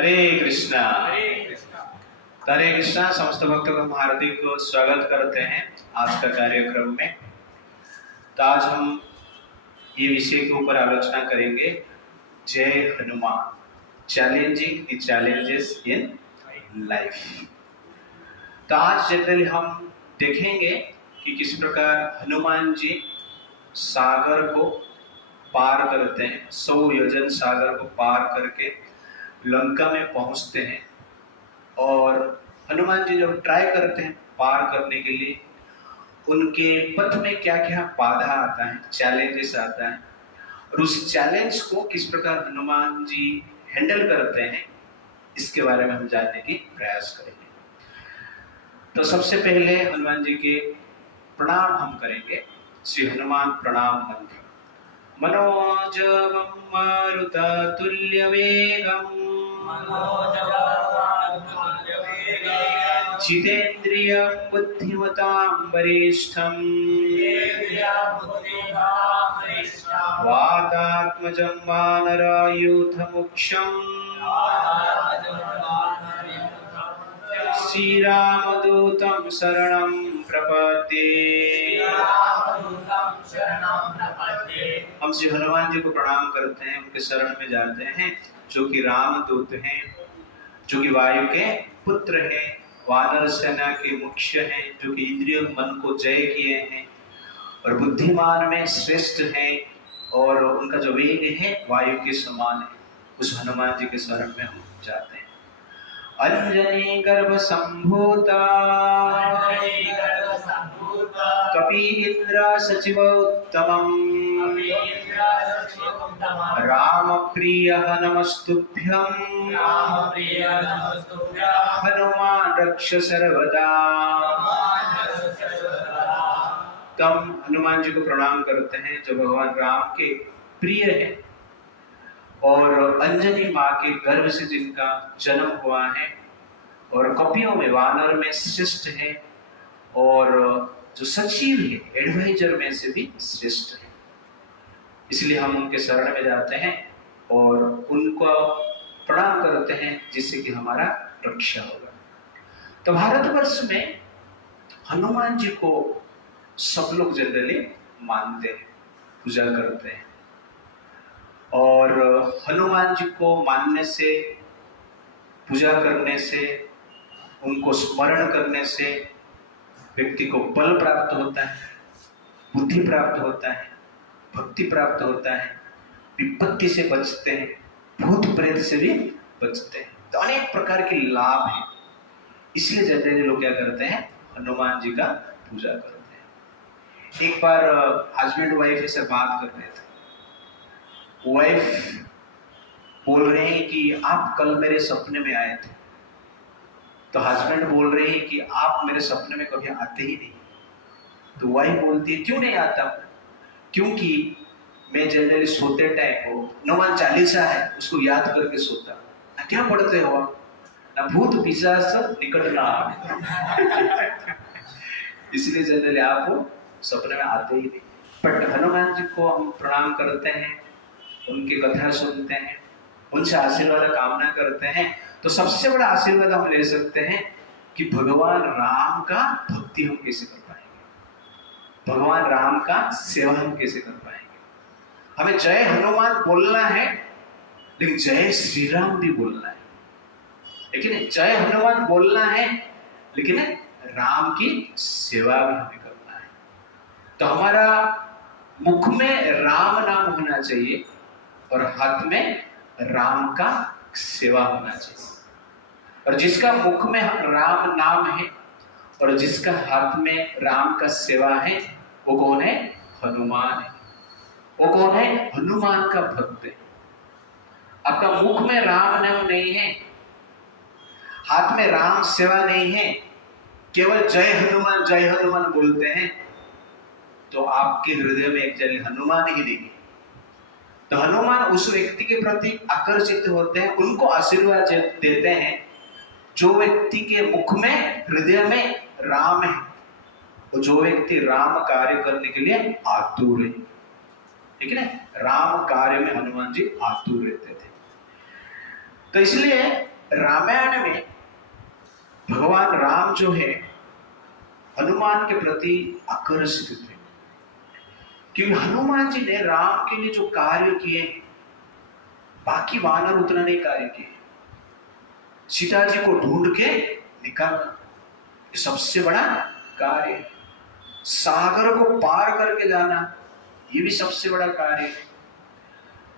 हरे कृष्णा। हरे कृष्णा। समस्त भक्तों का हम हार्दिक स्वागत करते हैं आज का कार्यक्रम में। तो आज हम ये विषय के ऊपर आलोचना करेंगे, जय Hanuman, challenging the challenges in life. तो आज जनरली हम देखेंगे कि किस प्रकार हनुमान जी सागर को पार करते हैं, 100 योजन सागर को पार करके लंका में पहुंचते हैं। और हनुमान जी जब ट्राई करते हैं पार करने के लिए, उनके पथ में क्या क्या बाधा आता है, चैलेंजेस आता है, और उस चैलेंज को किस प्रकार हनुमान जी हैंडल करते हैं, इसके बारे में हम जानने की प्रयास करेंगे। तो सबसे पहले हनुमान जी के प्रणाम हम करेंगे। श्री हनुमान प्रणाम मंत्र। मनोजवं मारुततुल्यवेगम् जितेन्द्रियं बुद्धिमतां वरिष्ठम् वातात्मजं वानरायूथमुख्यम् श्रीरामदूतं शरणं प्रपद्ये। हम श्री हनुमान जी को प्रणाम करते हैं, उनके शरण में जाते हैं, जो कि रामदूत हैं, जो कि वायु के पुत्र हैं, वानर सेना के मुख्य हैं, जो कि इंद्रिय मन को जय किए हैं और बुद्धिमान में श्रेष्ठ हैं, और उनका जो वेग है वायु के समान है। उस हनुमान जी के शरण में हम जाते हैं। अंजनी गर्भ संभूता कपीन्द्र सचिवोत्तमम् राम प्रिय नमस्तुभ्यं हनुमान रक्ष सर्वदा। तम हनुमान जी को प्रणाम करते हैं, जो भगवान राम के प्रिय हैं और अंजनी माँ के गर्भ से जिनका जन्म हुआ है, और कपियों में वानर में श्रेष्ठ है, और जो सचिव है, एडवाइजर में से भी श्रेष्ठ है। इसलिए हम उनके शरण में जाते हैं और उनको प्रणाम करते हैं, जिससे कि हमारा रक्षा होगा। तो भारतवर्ष में हनुमान जी को सब लोग जनरली मानते हैं, पूजा करते हैं, और हनुमान जी को मानने से, पूजा करने से, उनको स्मरण करने से व्यक्ति को बल प्राप्त होता है, बुद्धि प्राप्त होता है, भक्ति प्राप्त होता है, विपत्ति से बचते हैं, भूत प्रेत से भी बचते हैं। तो अनेक प्रकार के लाभ हैं। इसलिए जनरली लोग क्या करते हैं, हनुमान जी का पूजा करते हैं। एक बार हस्बैंड वाइफ ऐसे बात कर रहे थे। वाइफ बोल रहे हैं कि आप कल मेरे सपने में आए थे। तो हस्बैंड बोल रहे हैं कि आप मेरे सपने में कभी आते ही नहीं। तो वाइफ बोलती है, क्यों नहीं आता? क्योंकि मैं जनरली सोते टाइम को हनुमान चालीसा है, उसको याद करके सोता। क्या पढ़ते हो आप? ना भूत पिशाच निकट ना आवे। इसलिए जनरली आप सपने में आते ही नहीं। बट हनुमान जी को हम प्रणाम करते हैं, उनकी कथा सुनते हैं, उनसे आशीर्वाद कामना करते हैं। तो सबसे बड़ा आशीर्वाद हम ले सकते हैं कि भगवान राम का भक्ति हम कैसे कर पाएंगे, भगवान राम का सेवा हम कैसे कर पाएंगे। हमें जय हनुमान बोलना है, लेकिन जय श्री राम भी बोलना है। लेकिन जय हनुमान बोलना है, लेकिन राम की सेवा भी हमें करना है। तो हमारा मुख में राम नाम होना चाहिए और हाथ में राम का सेवा होना चाहिए। और जिसका मुख में राम नाम है और जिसका हाथ में राम का सेवा है, वो कौन है? हनुमान है। वो कौन है? हनुमान का भक्त है। आपका मुख में राम नाम नहीं है, हाथ में राम सेवा नहीं है, केवल जय हनुमान बोलते हैं, तो आपके हृदय में एक्चुअली हनुमान ही नहीं है। तो हनुमान उस व्यक्ति के प्रति आकर्षित होते हैं, उनको आशीर्वाद देते हैं जो व्यक्ति के मुख में, हृदय में राम है, और जो व्यक्ति राम कार्य करने के लिए आतुर है। ठीक है ना? राम कार्य में हनुमान जी आतुर रहते थे। तो इसलिए रामायण में भगवान राम जो है हनुमान के प्रति आकर्षित थे, क्योंकि हनुमान जी ने राम के लिए जो कार्य किए बाकी वानर उतना नहीं कार्य किए। सीता जी को ढूंढ के निकालना ये सबसे बड़ा कार्य है। सागर को पार करके जाना ये भी सबसे बड़ा कार्य है।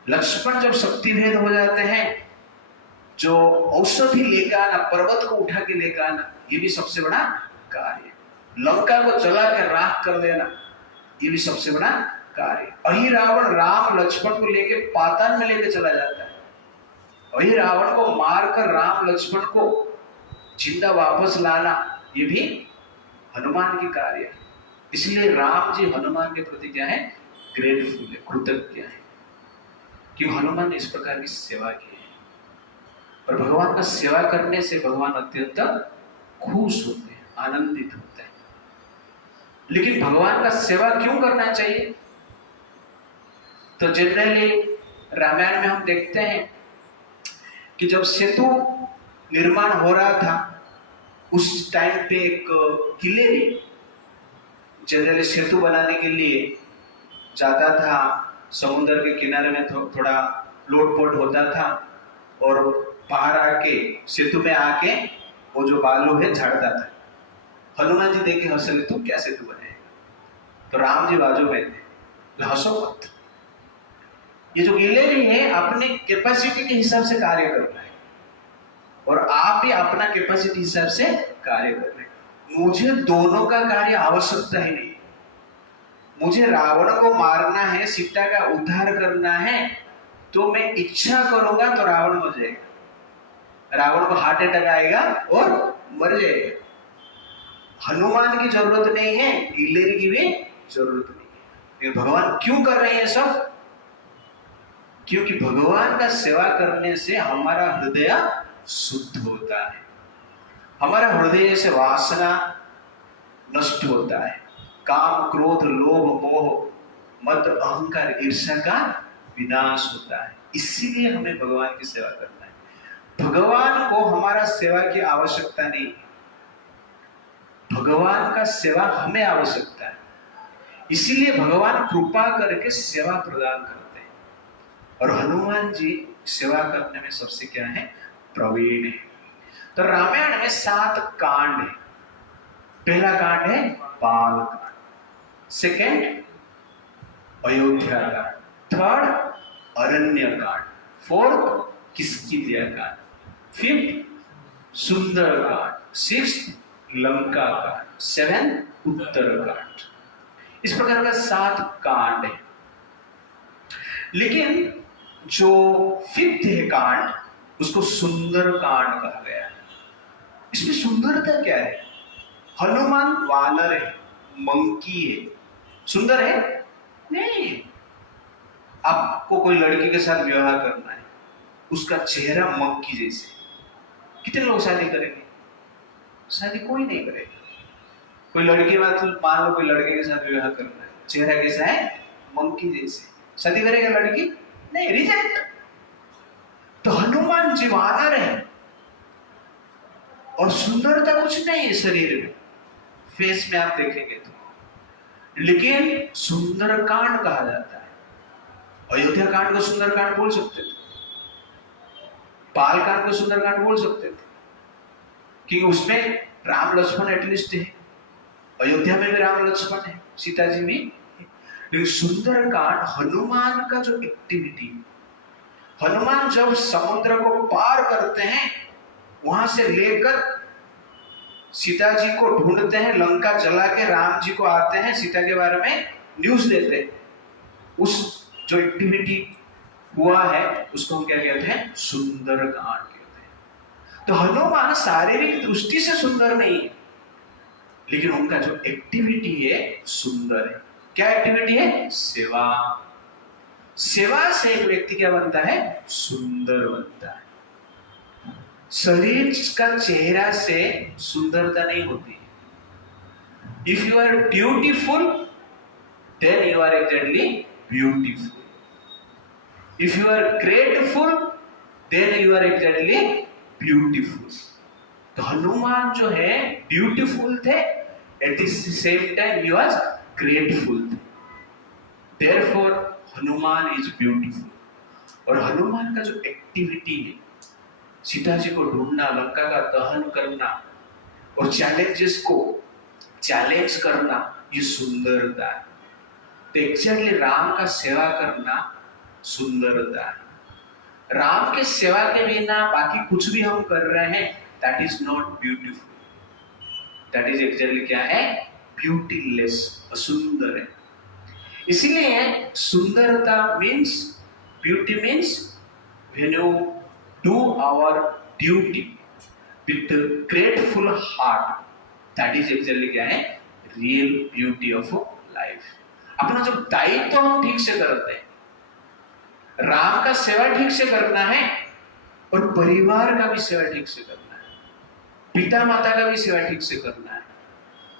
लक्ष्मण जब शक्ति भेद हो जाते हैं, जो औषधि लेकर आना, पर्वत को उठा के लेकर आना, ये भी सबसे बड़ा कार्य है। लंका को जला कर राख कर देना ये भी सबसे बड़ा कार्य। वही रावण राम लक्ष्मण को लेके पाताल में लेके चला जाता है, वही रावण को मारकर राम लक्ष्मण को जिंदा वापस लाना ये भी हनुमान की कार्य है। इसलिए राम जी हनुमान के प्रति क्या है, ग्रेटफुल है, कृतज्ञ है, क्यों हनुमान ने इस प्रकार की सेवा की है। और भगवान का सेवा करने से भगवान अत्यंत खुश होते हैं, आनंदित होते हैं। लेकिन भगवान का सेवा क्यों करना चाहिए? तो जनरली रामायण में हम देखते हैं कि जब सेतु निर्माण हो रहा था उस टाइम पे एक किले में जनरली सेतु बनाने के लिए जाता था, समुद्र के किनारे में थोड़ा लोटपोट होता था और बाहर आके सेतु में आके वो जो बालू है झाड़ता था। हनुमान जी देखे हंसले, तुम क्या सेतु बनाएगा? तो राम जी बाजू में थे, हंसो मत, ये जो गिलेरी है अपने कैपेसिटी के हिसाब से कार्य करना है और आप भी अपना कैपेसिटी हिसाब से कार्य कर रहे हैं। मुझे दोनों का कार्य आवश्यकता ही नहीं। मुझे रावण को मारना है, सीता का उद्धार करना है, तो मैं इच्छा करूंगा तो रावण मर जाएगा, रावण को हार्ट अटैक आएगा और मर जाएगा। हनुमान की जरूरत नहीं है, गिलेरी की भी जरूरत नहीं है। भगवान क्यों कर रहे हैं सब? क्योंकि भगवान का सेवा करने से हमारा हृदय शुद्ध होता है, हमारा हृदय से वासना नष्ट होता है, काम क्रोध लोभ मोह मद अहंकार ईर्ष्या का विनाश होता है। इसीलिए हमें भगवान की सेवा करना है। भगवान को हमारा सेवा की आवश्यकता नहीं, भगवान का सेवा हमें आवश्यकता है। इसीलिए भगवान कृपा करके सेवा प्रदान करते हैं और हनुमान जी सेवा करने में सबसे क्या है, प्रवीण है। तो रामायण में 7 कांड है। पहला कांड है बाल कांड, सेकेंड अयोध्या कांड, थर्ड अरण्य कांड, फोर्थ किष्किंधा कांड, फिफ्थ सुंदर कांड, सिक्स्थ लंका कांड, सेवेंथ उत्तर कांड। इस प्रकार का 7 कांड है। लेकिन जो फिफ्थ है कांड उसको सुंदर कांड कहा गया है। इसमें सुंदरता क्या है? हनुमान वानर है, मंकी है, सुंदर है नहीं। आपको कोई लड़की के साथ विवाह करना है, उसका चेहरा मंकी जैसे, कितने लोग शादी करेंगे? शादी कोई नहीं करेगा। कोई लड़की मान लो कोई लड़के के साथ विवाह करना है, चेहरा कैसा है, मंकी जैसे, शादी करेगा लड़की? नहीं, रिजेक्ट। तो हनुमान जी वानर है और सुंदरता कुछ नहीं है शरीर में, फेस में आप देखेंगे तो, लेकिन सुंदर कांड कहा जाता है। अयोध्या कांड को सुंदर कांड बोल सकते थे, बाल कांड को सुंदर कांड बोल सकते थे, क्योंकि उसमें राम लक्ष्मण एटलीस्ट है, अयोध्या में भी राम लक्ष्मण है, सीता जी भी। लेकिन सुंदर कांड हनुमान का जो एक्टिविटी, हनुमान जब समुद्र को पार करते हैं, वहां से लेकर सीता जी को ढूंढते हैं, लंका जला के राम जी को आते हैं, सीता के बारे में न्यूज देते हैं, उस जो एक्टिविटी हुआ है उसको हम क्या कहते हैं, सुंदर कांड कहते हैं। तो हनुमान शारीरिक दृष्टि से सुंदर नहीं है, लेकिन उनका जो एक्टिविटी है सुंदर है। क्या एक्टिविटी है? सेवा। सेवा से एक व्यक्ति क्या बनता है, सुंदर बनता है। शरीर का चेहरा से सुंदरता नहीं होती। If you are beautiful then you are exactly beautiful. If you are grateful then you are exactly beautiful. तो हनुमान जो है ब्यूटीफुल थे, एट द सेम टाइम ही वाज ग्रेटफुल थे। Therefore Hanuman is beautiful. और हनुमान का जो एक्टिविटी है, सीता जी को ढूंढना, लंका का दहन करना और चैलेंजेस को चैलेंज करना, ये सुंदरता है। तो एक्चुअली राम का सेवा करना सुंदरता है। राम के सेवा के बिना बाकी कुछ भी हम कर रहे हैं, that is not beautiful. That is actually क्या है? ब्यूटीलेस, असुंदर है। इसीलिए सुंदरता means, beauty means when you do our duty with a grateful heart, that is actually क्या है? real beauty of life। अपना जो दायित्व हम ठीक से करते हैं, राम का सेवा ठीक से करना है और परिवार का भी सेवा ठीक से करना है, पिता माता का भी सेवा ठीक से करना है,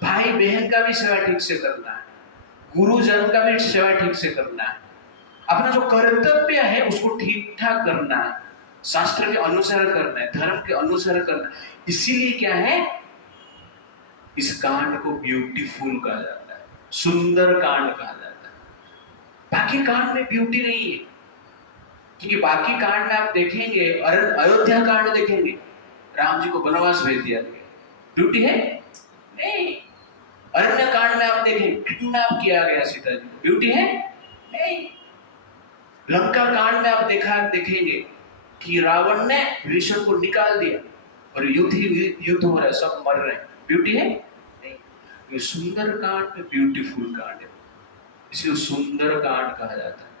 भाई बहन का भी सेवा ठीक से करना है, गुरुजन का भी सेवा ठीक से करना है। अपना जो कर्तव्य है उसको ठीक ठाक करना है, शास्त्र के अनुसार करना है, धर्म के अनुसार करना है। इसीलिए क्या है? इस कांड को ब्यूटीफुल कहा जाता है, सुंदर कांड कहा जाता है। बाकी कांड में ब्यूटी नहीं है, क्योंकि बाकी कांड में आप देखेंगे, अयोध्या कांड देखेंगे, राम जी को वनवास भेज दिया गया, ब्यूटी है? नहीं। अरण्य कांड में आप देखेंगे, किडनैप किया गया सीता जी को, ब्यूटी है? नहीं। लंका कांड में आप देखेंगे कि रावण ने विभीषण को निकाल दिया और युद्ध हो रहा है, सब मर रहे हैं, ब्यूटी है? नहीं। ये सुंदर कांड में ब्यूटीफुल कांड है, इसलिए सुंदर कांड कहा जाता है।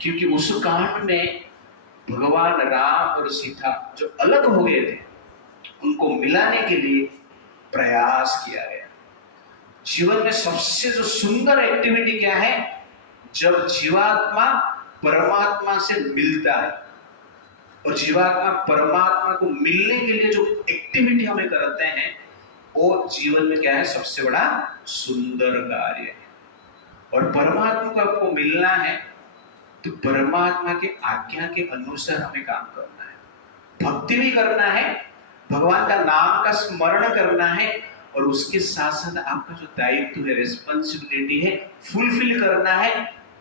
क्योंकि उस कांड में भगवान राम और सीता जो अलग हो गए थे, उनको मिलाने के लिए प्रयास किया गया। जीवन में सबसे जो सुंदर एक्टिविटी क्या है? जब जीवात्मा परमात्मा से मिलता है, और जीवात्मा परमात्मा को मिलने के लिए जो एक्टिविटी हमें करते हैं, वो जीवन में क्या है? सबसे बड़ा सुंदर कार्य है। और परमात्मा को आपको मिलना है तो परमात्मा के आज्ञा के अनुसार हमें काम करना है, भक्ति भी करना है, भगवान का नाम का स्मरण करना है, और उसके साथ साथ आपका जो दायित्व है, रिस्पॉन्सिबिलिटी है, फुलफिल करना है।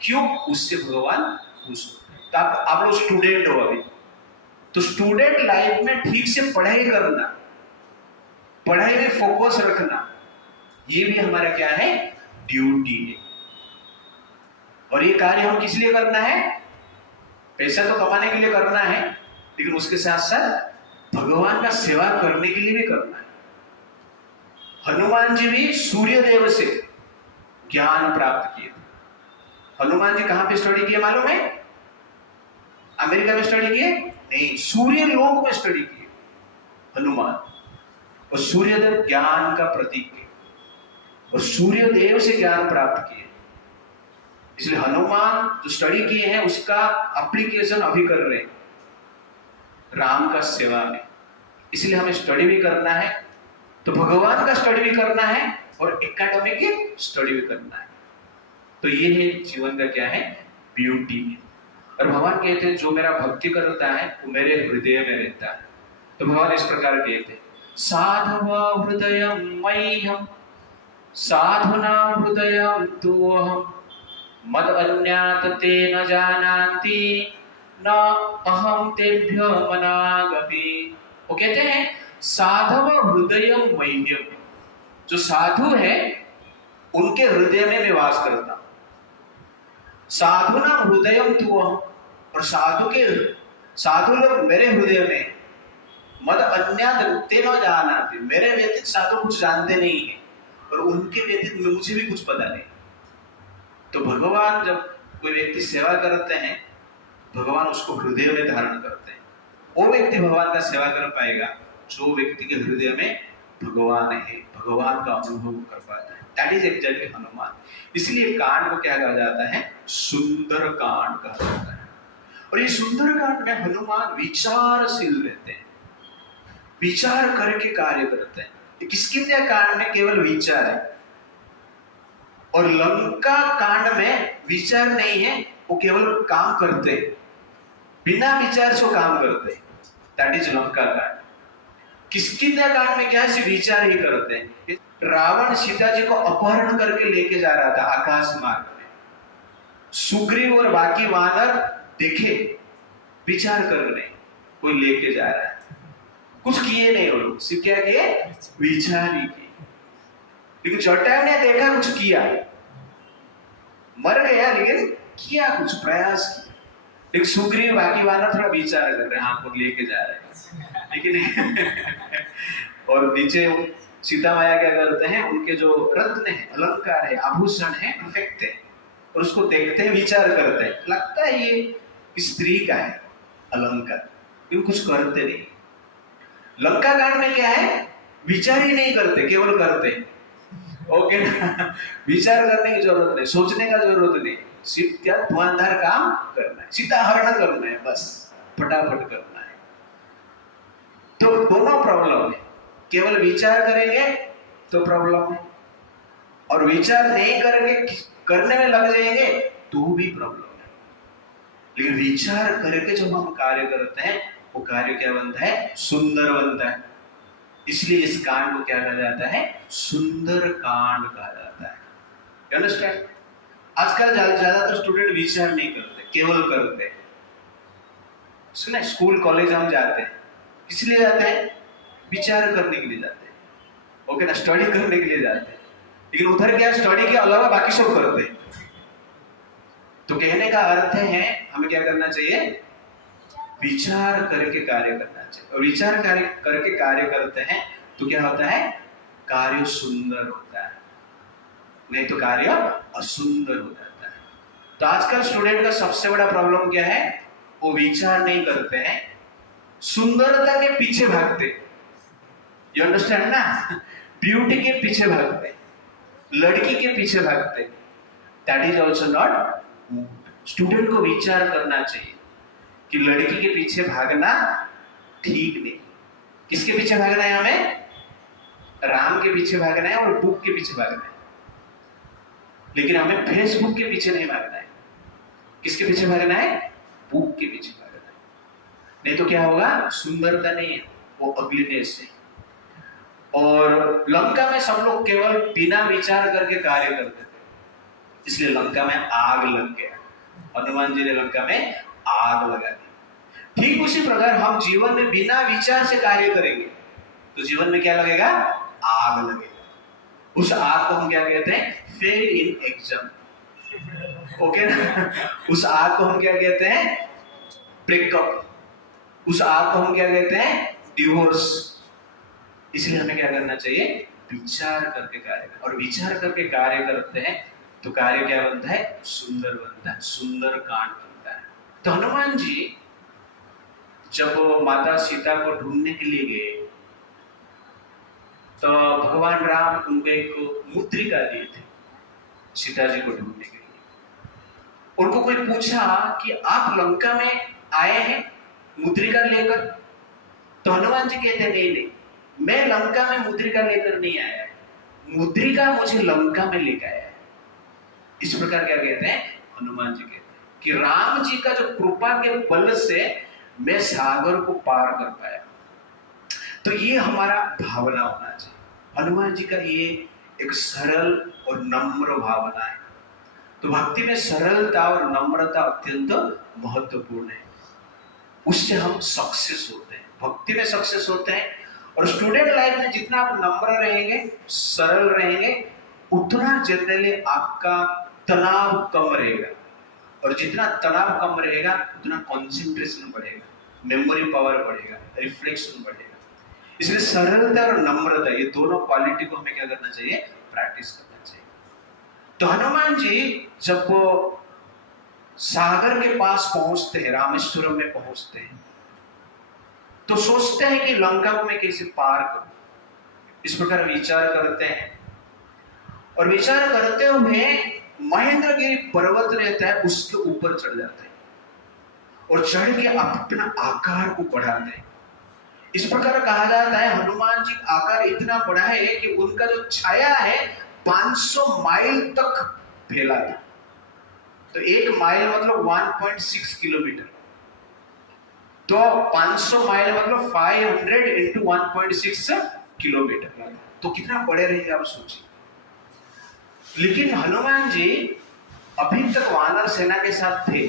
क्यों? उससे भगवान खुश होते हैं। तो आप लोग स्टूडेंट हो अभी, तो स्टूडेंट लाइफ में ठीक से पढ़ाई करना, पढ़ाई में फोकस रखना, ये भी हमारा क्या है? ड्यूटी है। और ये कार्य हम किस लिए करना है? पैसा तो कमाने के लिए करना है, लेकिन उसके साथ साथ भगवान का सेवा करने के लिए भी करना है। हनुमान जी भी सूर्य देव से ज्ञान प्राप्त किए। हनुमान जी कहां पे स्टडी किए मालूम है? अमेरिका में स्टडी किए? नहीं, सूर्य लोक में स्टडी किए हनुमान। और सूर्यदेव ज्ञान का प्रतीक है, और सूर्यदेव से ज्ञान प्राप्त किए। इसलिए हनुमान जो स्टडी किए हैं उसका एप्लीकेशन अभी कर रहे हैं राम का सेवा में। इसलिए हमें स्टडी भी करना है, तो भगवान का स्टडी भी करना है और एकेडमिक स्टडी भी करना है। तो ये है जीवन का क्या है? ब्यूटी है। और भगवान कहते हैं जो मेरा भक्ति करता है वो मेरे हृदय में रहता है। तो भगवान इस प्रकार कहते हैं, साधव हृदयं मह्यं साधुनां हृदयं तुअहं मद अन्यात् ते न जानान्ति न अहं तेभ्यो मनागपि। वो कहते हैं साधव हृदयं मह्यं, जो साधु है उनके हृदय में मैं वास करता हूं। साधुनां हृदयं तुअहं, और साधु लोग मेरे हृदय में, मद अन्यात् ते न जानान्ति, मेरे व्यतीत साधु कुछ जानते नहीं है और उनके व्यतीत मुझे भी कुछ पता नहीं। तो भगवान जब कोई व्यक्ति सेवा करते हैं, भगवान उसको हृदय में धारण करते हैं। वो व्यक्ति भगवान का सेवा कर पाएगा जो व्यक्ति के हृदय में भगवान है, भगवान का अनुभव कर पाता है। That is actually Hanuman. इसलिए कांड को क्या कहा जाता है? सुंदर कांड कहा जाता है। और ये सुंदर कांड में हनुमान विचारशील रहते हैं, विचार करके कार्य करते हैं। किसकिंध्या कांड में केवल विचार है, और लंका कांड में विचार नहीं है, वो केवल काम करते हैं, बिना विचार से काम करते हैं। दैट इज लंका कांड। किष्किंधा कांड में क्या है, सिर्फ विचार ही करते हैं। रावण सीता जी को अपहरण करके लेके जा रहा था आकाश मार्ग में। सुग्रीव और बाकी वानर देखे, विचार कर रहे, कोई लेके जा रहा है, कुछ किए नहीं वो लोग, सिर्फ क्या किए, विचार ही किए। लेकिन जटायु ने देखा, कुछ किया, मर गया लेकिन किया, कुछ प्रयास किया। लेकिन सुग्रीव बाकी वानर थोड़ा विचार कर रहे हैं, हाँ को लेके जा रहे हैं, लेकिन और नीचे सीता माया क्या करते हैं, उनके जो रत्न है, अलंकार है, आभूषण है, परफेक्ट है, और उसको देखते हैं, विचार करते हैं, लगता है ये स्त्री का है अलंकार, लेकिन कुछ करते नहीं। लंका कांड में क्या है, विचार ही नहीं करते, केवल करते। ओके ना, विचार करने की जरूरत नहीं, सोचने का जरूरत नहीं, सिर्फ क्या धुआंधार काम करना है, सीता हरण करना है, बस फटाफट करना है। तो दोनों प्रॉब्लम है, केवल विचार करेंगे तो प्रॉब्लम है, और विचार नहीं करेंगे, करने में लग जाएंगे तो भी प्रॉब्लम है। लेकिन विचार करके जब हम कार्य करते हैं, वो कार्य क्या बनता है, सुंदर बनता है। इसलिए इस कांड को क्या कहा जाता है, सुंदर कांड कहा जाता है। You understand? आजकल ज्यादातर स्टूडेंट विचार नहीं करते, केवल करते। सुने, स्कूल कॉलेज हम जाते हैं, इसलिए जाते हैं, विचार करने के लिए जाते हैं, ओके ना, स्टडी करने के लिए जाते हैं। लेकिन उधर क्या, स्टडी के अलावा बाकी सब करते हैं। तो कहने का अर्थ है, हमें क्या करना चाहिए, विचार करके कार्य करना चाहिए। और विचार करके कार्य करते हैं तो क्या होता है, कार्य सुंदर होता है, नहीं तो कार्य असुंदर हो जाता है। तो आजकल स्टूडेंट का सबसे बड़ा प्रॉब्लम क्या है, वो विचार नहीं करते हैं, सुंदरता के पीछे भागते। यू अंडरस्टैंड ना, ब्यूटी के पीछे भागते, लड़की के पीछे भागते। That is also not good. Student को विचार करना चाहिए कि लड़की के पीछे भागना ठीक नहीं। किसके पीछे भागना है, हमें राम के पीछे भागना है और बुक के पीछे भागना है, लेकिन हमें फेसबुक के पीछे नहीं भागना है। किसके पीछे भागना है, बुक के पीछे भागना है। नहीं तो क्या होगा, सुंदरता नहीं है, वो अगलीनेस है। और लंका में सब लोग केवल बिना विचार करके कार्य करते थे, इसलिए लंका में आग लग गया। हनुमान जी ने लंका में आग लगा दी। ठीक उसी प्रकार हम जीवन में बिना विचार से कार्य करेंगे तो जीवन में क्या लगेगा, आग लगेगा। उस आग को हम क्या कहते हैं, फेल इन एग्जाम, ओके ना। उस आग को हम क्या कहते हैं, ब्रेकअप। उस आग को हम क्या कहते हैं, डिवोर्स। इसलिए हमें क्या करना चाहिए, विचार करके कार्य करना। और विचार करके कार्य करते हैं तो कार्य क्या बनता है, सुंदर बनता है, सुंदर कांड बनता है। तो हनुमान जी जब माता सीता को ढूंढने के लिए गए तो भगवान राम उनको एक मुद्रिका दिए थे सीता जी को ढूंढने के लिए। उनको कोई पूछा कि आप लंका में आए हैं मुद्रिका लेकर, तो हनुमान जी कहते नहीं नहीं, मैं लंका में मुद्रिका लेकर नहीं आया, मुद्रिका मुझे लंका में लेकर आया। इस प्रकार क्या कहते हैं, हनुमान जी कहते हैं कि राम जी का जो कृपा के बल से मैं सागर को पार कर पाया। तो ये हमारा भावना होना चाहिए। हनुमान जी का ये एक सरल और नम्र भावना है। तो भक्ति में सरलता और नम्रता अत्यंत महत्वपूर्ण है, उससे हम सक्सेस होते हैं, भक्ति में सक्सेस होते हैं। और स्टूडेंट लाइफ में जितना आप नम्र रहेंगे, सरल रहेंगे, उतना जनरली आपका तनाव कम रहेगा, और जितना तनाव कम रहेगा उतना कंसंट्रेशन बढ़ेगा, मेमोरी पावर बढ़ेगा, रिफ्लेक्शन बढ़ेगा। इसलिए सरलता और नम्रता, ये दोनों क्वालिटी को हमें क्या करना चाहिए, प्रैक्टिस करना चाहिए। तो हनुमान जी जब वो सागर के पास पहुंचते हैं, रामेश्वरम में पहुंचते हैं, तो सोचते हैं कि लंका को मैं कैसे पार करूं। इस प्रकार विचार करते हैं, और विचार करते हुए महेंद्रगिरी पर्वत रहता है, उसके ऊपर चढ़ जाते हैं और चढ़ के अपना आकार को बढ़ाते हैं। इस प्रकार कहा जाता है हनुमान जी का आकार इतना बड़ा है कि उनका जो छाया है 500 माइल तक फैला था। तो 1 माइल मतलब 1.6 किलोमीटर। तो 500 माइल मतलब 500 इंटू 1.6 किलोमीटर, तो कितना बड़े रहेंगे आप सोचिए। लेकिन हनुमान जी अभी तक वानर सेना के साथ थे,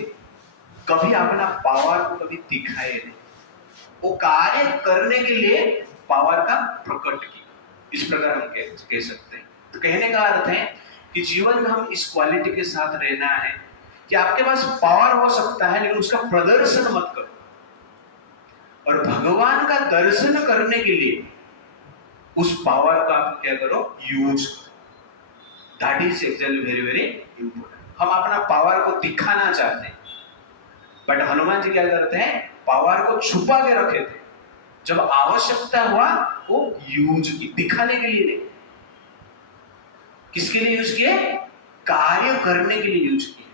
कभी अपना पावर को कभी दिखाए नहीं, वो कार्य करने के लिए पावर का प्रकट की, इस प्रकार हम कह सकते हैं। तो कहने का अर्थ है कि जीवन में हम इस क्वालिटी के साथ रहना है कि आपके पास पावर हो सकता है लेकिन उसका प्रदर्शन मत करो, और भगवान का दर्शन करने के लिए उस पावर का आप क्या करो, यूज करो। That is actually very very important. हम अपना पावर को दिखाना चाहते हैं, बट हनुमान जी क्या करते हैं, पावर को छुपा के रखे थे, जब आवश्यकता हुआ वो यूज की, दिखाने के लिए नहीं। किसके लिए यूज किए, कार्य करने के लिए यूज किए।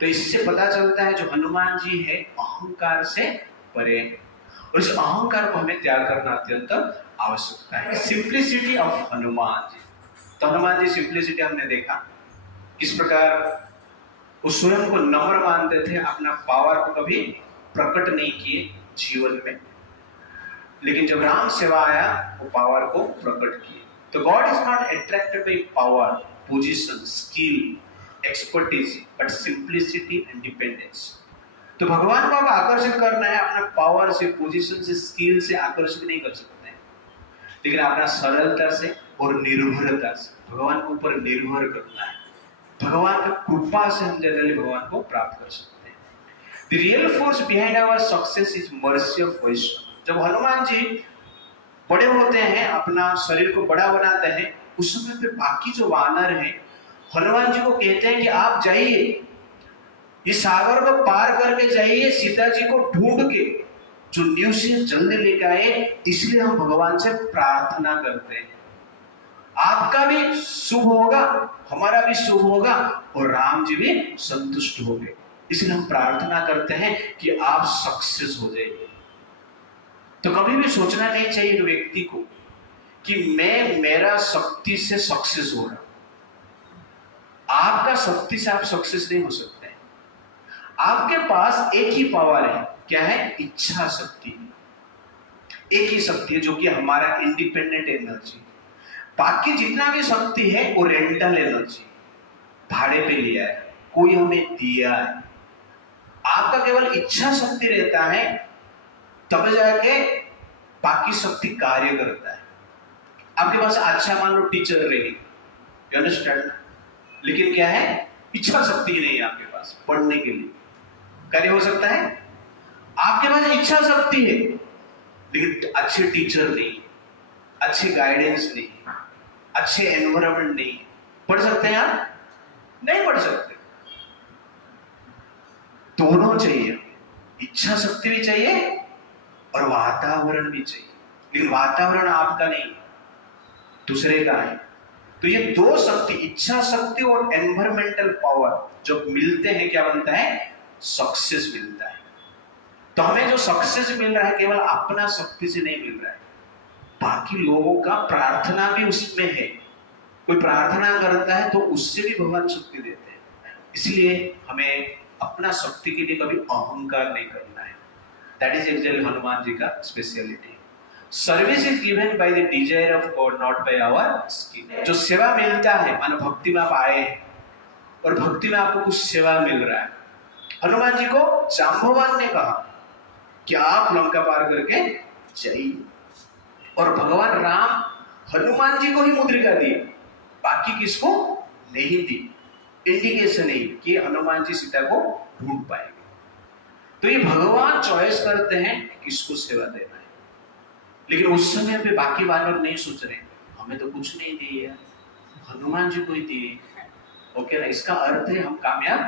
तो इससे पता चलता है जो हनुमान जी है अहंकार से परे है, और इस अहंकार को हमें त्याग करना अत्यंत आवश्यकता है। Simplicity of Hanuman ji. तो हनुमान जी सिंप्लिसिटी हमने देखा, किस प्रकार वो स्वयं को नम्र मानते थे, अपना पावर को कभी प्रकट नहीं किए जीवन में, लेकिन जब राम सेवा आया वो पावर को प्रकट किए। तो God is not attracted by power, position, skill, expertise, but simplicity and dependence. तो भगवान को आप आकर्षित करना है, अपना पावर से, पोजीशन से, स्किल से आकर्षित नहीं कर सकते हैं, लेकिन अपना सरलता से और निर्भरता से भगवान के ऊपर निर्भर करना है। भगवान की कृपा से हम जनरली भगवान को प्राप्त कर सकते हैं। The real force behind our success is mercy of Vaishnav। जब हनुमान जी बड़े होते हैं, अपना शरीर को बड़ा बनाते हैं, उस समय पे बाकी जो वानर हैं हनुमान जी को कहते हैं कि आप जाइए, इस सागर को पार करके जाइए, सीता जी को ढूंढ के जो न्यूज़ से जल्दी लेकर आए, इसलिए हम भगवान से प्रार्थना करते हैं। आपका भी शुभ होगा, हमारा भी शुभ होगा, और राम जी भी संतुष्ट होंगे, इसलिए हम प्रार्थना करते हैं कि आप सक्सेस हो जाइए। तो कभी भी सोचना नहीं चाहिए एक व्यक्ति को कि मैं मेरा शक्ति से सक्सेस हो रहा। आपका शक्ति से आप सक्सेस नहीं हो सकते। आपके पास एक ही पावर है, क्या है, इच्छा शक्ति। एक ही शक्ति है जो कि हमारा इंडिपेंडेंट एनर्जी। बाकी जितना भी शक्ति है वो रेंटल एनर्जी, भाड़े पे लिया है, कोई हमें दिया है। आपका केवल इच्छा शक्ति रहता है, तब जाके बाकी शक्ति कार्य करता है। आपके पास अच्छा मान लो टीचर रहेगी, यू अंडरस्टैंड, लेकिन क्या है, इच्छा शक्ति नहीं है आपके पास पढ़ने के लिए, कार्य हो सकता है। आपके पास इच्छा शक्ति है लेकिन अच्छे टीचर नहीं, अच्छे गाइडेंस नहीं, अच्छे एनवायरनमेंट नहीं, पढ़ सकते हैं आप? नहीं पढ़ सकते। दोनों चाहिए, इच्छा शक्ति भी चाहिए और वातावरण भी चाहिए, लेकिन वातावरण आपका नहीं, दूसरे का है। तो ये दो शक्ति, इच्छा शक्ति और एनवायरमेंटल पावर जब मिलते हैं, क्या बनता है, सक्सेस मिलता है। तो हमें जो सक्सेस मिल रहा है केवल अपना शक्ति से नहीं मिल रहा है, बाकी लोगों का प्रार्थना भी उसमें है। कोई प्रार्थना करता है तो उससे भी भगवान शक्ति देते हैं। इसलिए हमें अपना शक्ति के लिए कभी अहंकार नहीं करना है। That is actually Hanuman ji का speciality. Service is given by the desire of God, not by our skill. जो सेवा मिलता है, मानो भक्ति में आप आए और भक्ति में आपको कुछ सेवा मिल रहा है। हनुमान जी को जांबवान ने कहा कि आप लंका पार करके जाइए, और भगवान राम हनुमान जी को ही मुद्रिका दी, बाकी किसको नहीं दी। इंडिकेशन नहीं कि हनुमान जी सीता को ढूंढ पाएंगे। तो ये भगवान चॉइस करते हैं किसको सेवा देना है, लेकिन उस समय पे बाकी वानर नहीं सोच रहे हमें तो कुछ नहीं दिए, हनुमान जी को ही दिए। ओके ना, इसका अर्थ है हम कामयाब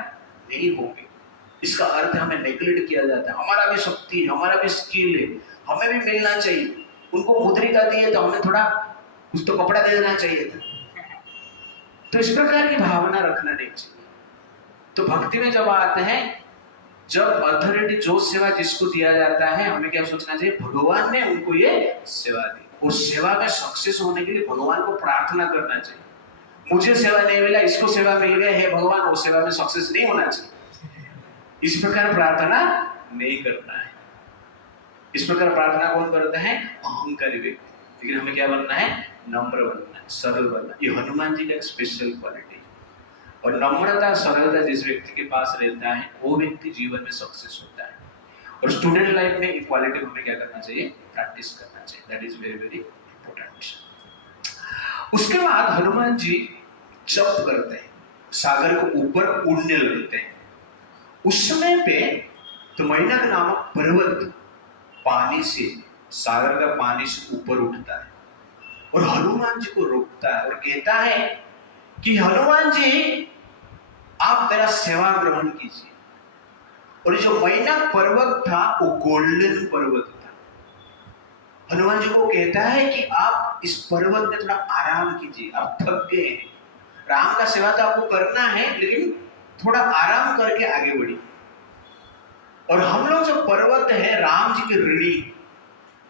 नहीं होंगे, इसका अर्थ है हमें नेग्लेक्ट किया जाता है। हमारा भी शक्ति है, हमारा भी स्किल है, हमें भी मिलना चाहिए। उनको मुद्रिका दिए तो हमें थोड़ा कुछ तो कपड़ा दे देना चाहिए था। तो इस प्रकार की भावना रखना नहीं चाहिए। तो भक्ति में जब आते हैं, जब अथॉरिटी, जो सेवा जिसको दिया जाता है, हमें क्या सोचना चाहिए, भगवान ने उनको ये सेवा दी, उस सेवा में सक्सेस होने के लिए भगवान को प्रार्थना करना चाहिए। मुझे सेवा नहीं मिला, इसको सेवा मिल गया, हे भगवान वो सेवा में सक्सेस नहीं होना चाहिए, इस प्रकार प्रार्थना नहीं करना है। इस प्रकार प्रार्थना कौन करता है? अहंकारी व्यक्ति। लेकिन हमें क्या बनना है? नम्र बनना है, सरल बनना है। ये हनुमान जी का एक स्पेशल क्वालिटी है। और नम्रता सरलता जिस व्यक्ति के पास रहता है वो व्यक्ति जीवन में सक्सेस होता है। और स्टूडेंट लाइफ में इक्वालिटी को हमें क्या करना चाहिए? प्रैक्टिस करना चाहिए। That is very very important. उसके बाद हनुमान जी जप करते हैं, सागर को ऊपर उड़ने लगते हैं। उस समय पे तो मैनाक नामक पर्वत पानी से, सागर का पानी से ऊपर उठता है और हनुमान जी को रोकता है और कहता है कि हनुमान जी आप मेरा सेवा ग्रहण कीजिए। और जो मैनाक पर्वत था वो गोल्डन पर्वत था। हनुमान जी को कहता है कि आप इस पर्वत में थोड़ा आराम कीजिए, आप थक गए हैं। राम का सेवा तो आपको करना है लेकिन थोड़ा आराम करके आगे बढ़िए। और हम लोग जो पर्वत है राम जी के ऋणी,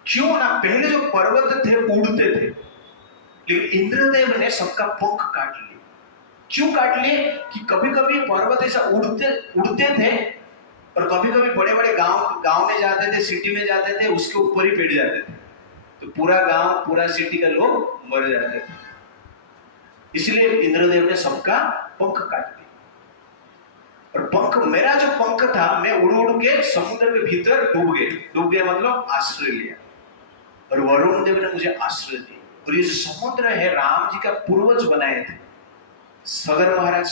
क्यों ना? पहले जो पर्वत थे उड़ते थे, लेकिन इंद्रदेव ने सबका पंख काट लिए। क्यों काट लिए? कि कभी कभी पर्वत ऐसा उड़ते थे और कभी कभी बड़े बड़े गांव में जाते थे, सिटी में जाते थे, उसके ऊपर ही बैठ जाते थे, तो पूरा गांव पूरा सिटी का लोग मर जाते थे। इसलिए इंद्रदेव ने सबका पंख काट दिया। और पंख, मेरा जो पंख था, मैं उड़ उड़ के समुद्र के भीतर डूब गया मतलब आश्रय लिया। और वरुण देव ने मुझे आश्रय दिया। और ये जो समुद्र है राम जी का पूर्वज बनाए थे, सगर महाराज,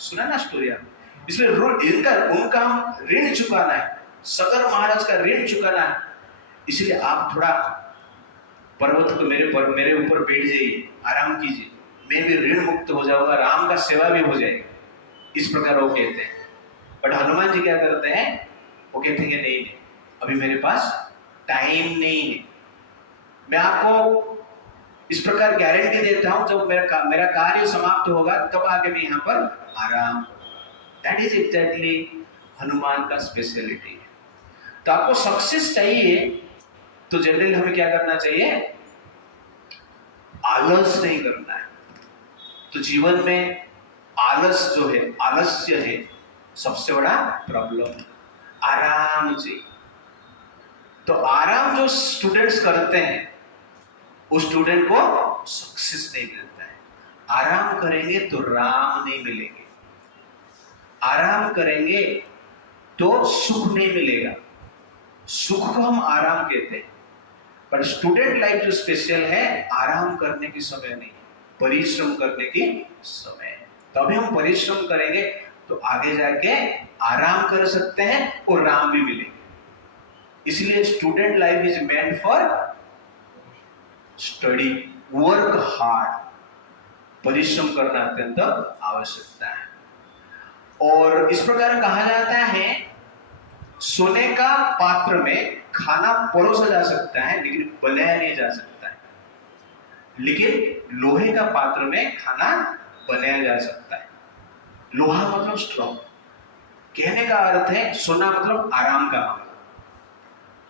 सुना ना स्टोरी आप? इसलिए उनका हम ऋण चुकाना है, सगर महाराज का ऋण चुकाना है। इसलिए आप थोड़ा पर्वत को मेरे ऊपर बैठ जाइए, आराम कीजिए, मैं भी ऋण मुक्त हो जाऊंगा, राम का सेवा भी हो जाएगा। इस प्रकार वो कहते हैं। बट हनुमान जी क्या करते हैं? वो कहते हैं नहीं, अभी मेरे पास टाइम नहीं है। मैं आपको इस प्रकार गारंटी देता हूं, जब मेरा कार्य समाप्त होगा तब आके मैं यहाँ पर आराम। दैट इज एग्जैक्टली हनुमान का स्पेशलिटी है। तो आपको सक्सेस चाहिए तो जनरली हमें क्या करना चाहिए? आलस नहीं करना है। तो जीवन में आलस जो है, आलस्य है सबसे बड़ा प्रॉब्लम। आराम चाहिए। तो आराम जो स्टूडेंट्स करते हैं उस स्टूडेंट को सक्सेस नहीं मिलता है। आराम करेंगे तो राम नहीं मिलेंगे, आराम करेंगे तो सुख नहीं मिलेगा। सुख को हम आराम कहते हैं। पर स्टूडेंट लाइफ जो स्पेशल है, आराम करने की समय नहीं, परिश्रम करने की समय है। तो अभी हम परिश्रम करेंगे तो आगे जाके आराम कर सकते हैं और राम भी मिलेंगे। इसलिए student life is meant for study, work hard, परिश्रम करना अत्यंत आवश्यकता है। और इस प्रकार कहा जाता है, सोने का पात्र में खाना परोसा जा सकता है लेकिन बनाया नहीं जा सकता है, लेकिन लोहे का पात्र में खाना बनाया जा सकता है। लोहा मतलब स्ट्रॉन्ग, कहने का अर्थ है सोना मतलब आराम का मतलब।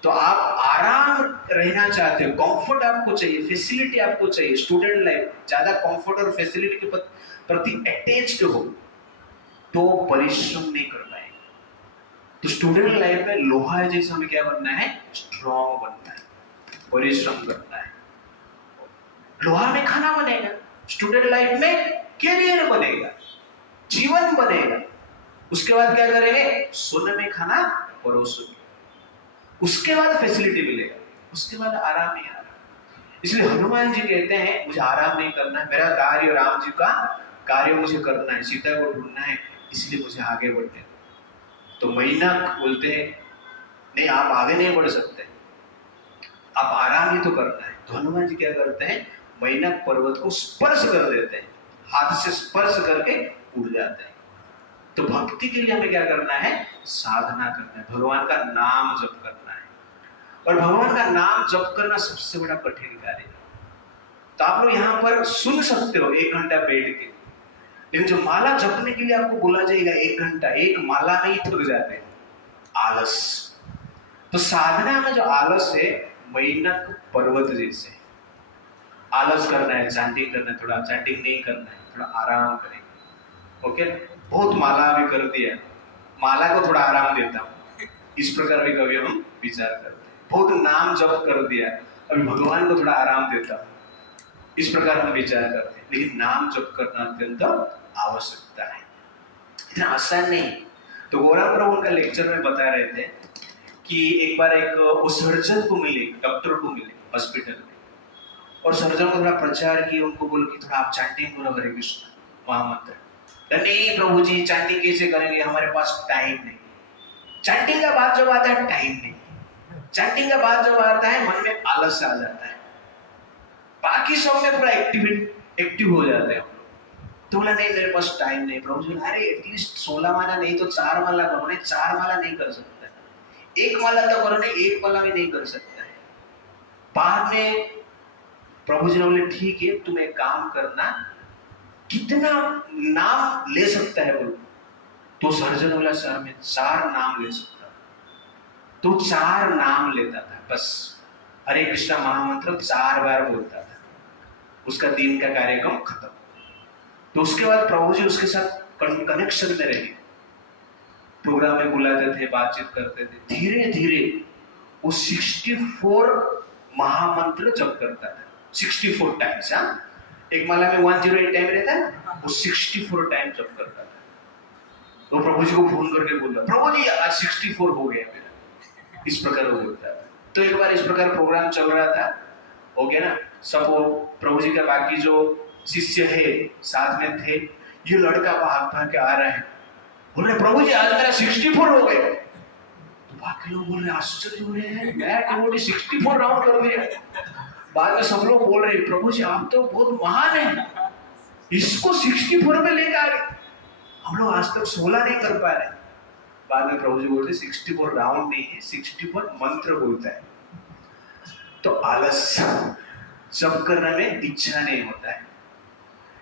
तो आप आराम रहना चाहते हो, कंफर्ट आपको चाहिए, फैसिलिटी आपको चाहिए। स्टूडेंट लाइफ ज्यादा कंफर्ट और फैसिलिटी के प्रति अटैच्ड हो तो परिश्रम नहीं कर पाएंगे। तो स्टूडेंट लाइफ में लोहा जैसे हमें क्या बनना है? स्ट्रॉन्ग बनना है, परिश्रम करना है। लोहा में खाना बनेगा, स्टूडेंट लाइफ में कैरियर बनेगा, जीवन बनेगा। उसके बाद क्या करेंगे? सोने में खाना परोसोगे, उसके बाद फैसिलिटी मिलेगा, उसके बाद आराम ही आराम। इसलिए हनुमान जी कहते हैं मुझे आराम नहीं करना है, मेरा कार्य राम जी का कार्य मुझे करना है, सीता को ढूंढना है, इसलिए मुझे आगे बढ़ना है। तो मैनाक बोलते हैं नहीं, आप आगे नहीं बढ़ सकते, आप आराम ही तो करना है। तो हनुमान जी क्या करते हैं? मैनाक पर्वत को स्पर्श कर देते हैं, हाथ से स्पर्श करके उड़ जाते हैं। तो भक्ति के लिए हमें क्या करना है? साधना करना है, भगवान का नाम जप करना है। और भगवान का नाम जप करना सबसे बड़ा कठिन कार्य है। तो आप लोग यहाँ पर सुन सकते हो 1 घंटा बैठ के, लेकिन जो माला जपने के लिए आपको बोला जाएगा 1 घंटा, एक माला में ही थक जाते हैं। आलस। तो साधना में जो आलस है, मैनाक पर्वत जैसे आलस करना है, चैंटिंग करना है, थोड़ा चैंटिंग नहीं करना है, थोड़ा आराम करेंगे। ओके, बहुत माला भी कर दिया, माला को थोड़ा आराम देता हूं, इस प्रकार भी कभी हम विचार करते हैं। बहुत नाम जप कर दिया, अभी भगवान को थोड़ा आराम देता, इस प्रकार हम विचार करते हैं। लेकिन नाम जप करना अत्यंत आवश्यकता है, इतना आसान नहीं। तो गौरांग प्रभु उनका लेक्चर में बता रहे थे कि एक बार एक सर्जन को मिले, डॉक्टर को मिले हॉस्पिटल में, और सर्जन को थोड़ा प्रचार किया, उनको बोल कि थोड़ा आप चैंटिंग करो हरे कृष्ण महामंत्र। नहीं प्रभु जी चैंटिंग कैसे करेंगे, हमारे पास टाइम नहीं। चैंटिंग का बात जब आता है टाइम नहीं, चैंटिंग का बात जब आता है मन में आलस आ जाता है, बाकी सब में पूरा एक्टिव हो जाते हैं। तो बोला नहीं मेरे पास टाइम नहीं। प्रभु जी अरे एटलीस्ट 16 माला नहीं तो 4 माला करो। नहीं 4 माला नहीं कर सकता, 1 माला तो करो। नहीं 1 माला भी नहीं कर सकता है। बाद में प्रभु जी ने बोले ठीक है तुम एक काम करना, कितना नाम ले सकता है बोलो। तो सर्जन बोला सर मैं 4 नाम ले सकता हूं। तो 4 नाम लेता था, बस हरे कृष्णा महामंत्र 4 बार बोलता था, उसका दिन का कार्यक्रम खत्म। तो उसके बाद प्रभु जी उसके साथ कनेक्शन में रहे, प्रोग्राम में बुलाते थे, बातचीत करते थे। धीरे धीरे वो 64 महामंत्र जप करता था, 64 टाइम्स। एक माला में 108 टाइम रहता है, वो 64 टाइम जप करता था। तो प्रभु जी को फोन करके बोला प्रभु जी आज 64 हो गया मेरा, इस प्रकार वो बोलता था। तो एक बार इस प्रकार प्रोग्राम चल रहा था, हो गया ना, सब वो प्रभु जी का बाकी जो शिष्य है साथ में थे, ये लड़का भाग के आ रहा है, बोल रहे प्रभु जी आज मेरा 64 हो गए। तो बाकी लोग बोल रहे आश्चर्य हो रहे हैं, मैं डिवोटी 64 राउंड कर दिया। बाद में सब लोग बोल रहे प्रभु जी आप तो बहुत महान है, इसको 64 में लेकर आ गए, हम लोग आज तक 16 नहीं कर पा रहे। बाद में प्रभु जी बोलते 64 राउंड नहीं है, 64 मंत्र बोलता है। तो आलस जब करने में इच्छा नहीं होता है।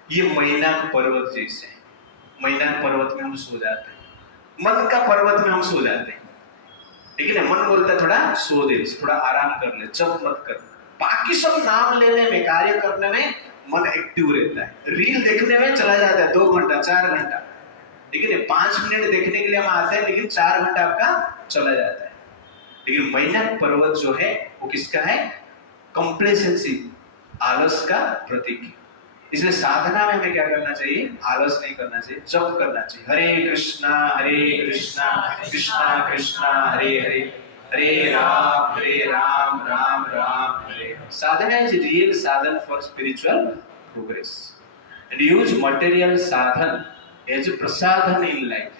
ये मैनाक पर्वत जैसे है, मैनाक पर्वत में हम सो जाते हैं, मन का पर्वत में हम सो जाते हैं, लेकिन मन बोलता है थोड़ा सो दे, थोड़ा आराम कर ले, जब मत कर। बाकी सब नाम लेने में, कार्य करने में मन एक्टिव रहता है। रील देखने में चला जाता है 2 घंटा 4 घंटा, लेकिन 5 मिनट देखने के लिए हम आते हैं, लेकिन 4 घंटा आपका चला जाता है। लेकिन मैनाक पर्वत जो है वो किसका है? कंप्लेसेंसी, आलस का प्रतीक है। इसलिए साधना में हमें क्या करना चाहिए? आलस नहीं करना चाहिए, जप करना चाहिए। हरे कृष्णा कृष्णा कृष्णा हरे हरे, हरे राम राम राम हरे। Sadhana is real sadhan for spiritual progress, and use material sadhan as prasadhan in life.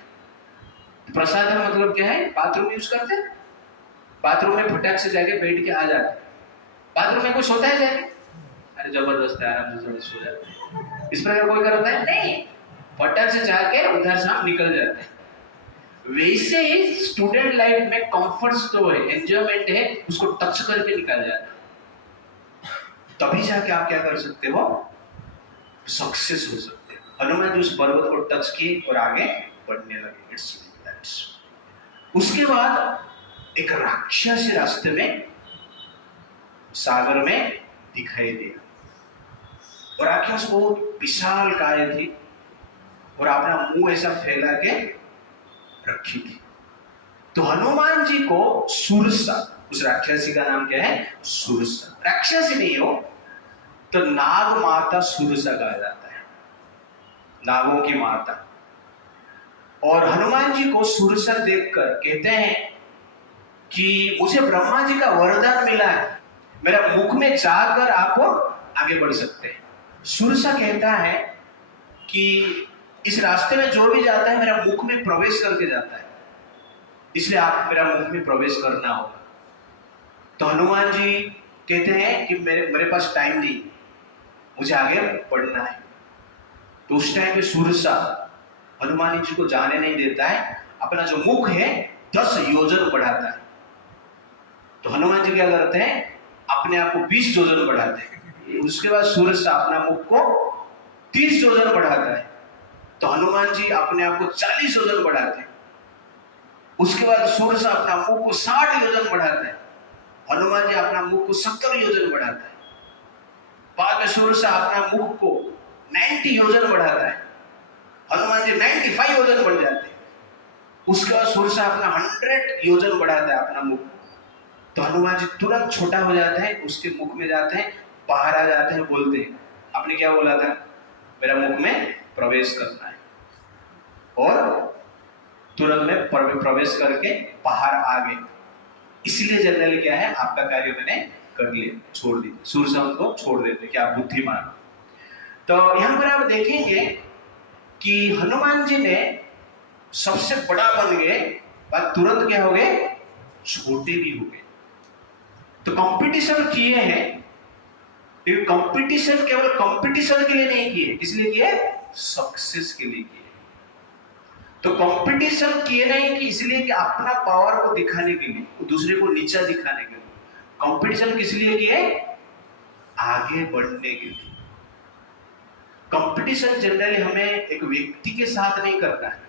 प्रसाधन मतलब क्या है? बाथरूम यूज करते हैं, बाथरूम में फटाक से जाके बैठ के आ जाते। बाथरूम में कुछ होता है जाके, अरे जबरदस्त है, आराम से सो जाते हैं। इस प्रकार कोई करता है नहीं, फटाक से जाके उधर से हम निकल जाते हैं। वैसे ही स्टूडेंट लाइफ में कंफर्ट तो है, एंजॉयमेंट है, उसको टच करके निकल जाता है, तभी जाके आप क्या कर सकते हो? सक्सेस हो सकते हो। हनुमान जी उस पर्वत को टच किए और आगे बढ़ने लगे। It's that. उसके बाद एक राक्षसी रास्ते में सागर में दिखाई दिया, और राक्षस बहुत विशाल काय थी और अपना मुंह ऐसा फैला के रखी थी। तो हनुमान जी को सुरसा, उस राक्षसी का नाम क्या है? सुरसा। राक्षसी नहीं हो तो नाग माता सुरसा कहा जाता है, नागों की माता। और हनुमान जी को सुरसा देखकर कहते हैं कि मुझे ब्रह्मा जी का वरदान मिला है, मेरा मुख में जाकर आप आगे बढ़ सकते हैं। सुरसा कहता है कि इस रास्ते में जो भी जाता है मेरा मुख में प्रवेश करके जाता है, इसलिए आप मेरा मुख में प्रवेश करना होगा। तो हनुमान जी कहते हैं कि मेरे पास टाइम नहीं, मुझे आगे बढ़ना है। तो उस टाइम पे सुरसा हनुमान जी को जाने नहीं देता है, अपना जो मुख है 10 योजन बढ़ाता है। तो हनुमान जी क्या करते हैं? अपने आप को 20 योजन बढ़ाते हैं। उसके बाद सुरसा अपना मुख को 30 योजन बढ़ाता है। तो हनुमान जी अपने आप को 40 योजन बढ़ाते हैं। उसके बाद सुरसा अपना मुख को 60 योजन बढ़ाता है। हनुमान जी अपना मुख को 70 योजन बढ़ाता है। बाद में सुरसा अपना मुख को 90 योजन बढ़ाता है। हनुमान जी 95 योजन बढ़ जाते हैं। उसके बाद सुरसा अपना 100 योजन बढ़ाता है अपना मुख। तो हनुमान जी तुरंत छोटा हो जाता है, उसके मुख में जाते हैं, बाहर आ जाते हैं, बोलते हैं आपने क्या बोला था, मेरा मुख में प्रवेश करना है। और तुरंत में प्रवेश करके बाहर आ गए। इसलिए जनरली क्या है, आपका कार्य मैंने कर लिया, छोड़ दी, सूर्यसंत को छोड़ देते, क्या बुद्धिमान। तो यहां पर आप देखेंगे कि हनुमान जी ने सबसे बड़ा बन गए, पर तुरंत क्या हो गए, छोटे भी हो गए। तो कंपटीशन किए हैं, लेकिन कंपटीशन केवल कंपटीशन के लिए नहीं किए, इसलिए किए सक्सेस के लिए किए। तो कंपटीशन किए नहीं कि इसलिए कि अपना पावर को दिखाने के लिए, दूसरे को नीचा दिखाने के लिए। कंपटीशन किस लिए किए, आगे बढ़ने के लिए। कंपटीशन जनरली हमें एक व्यक्ति के साथ नहीं करना है,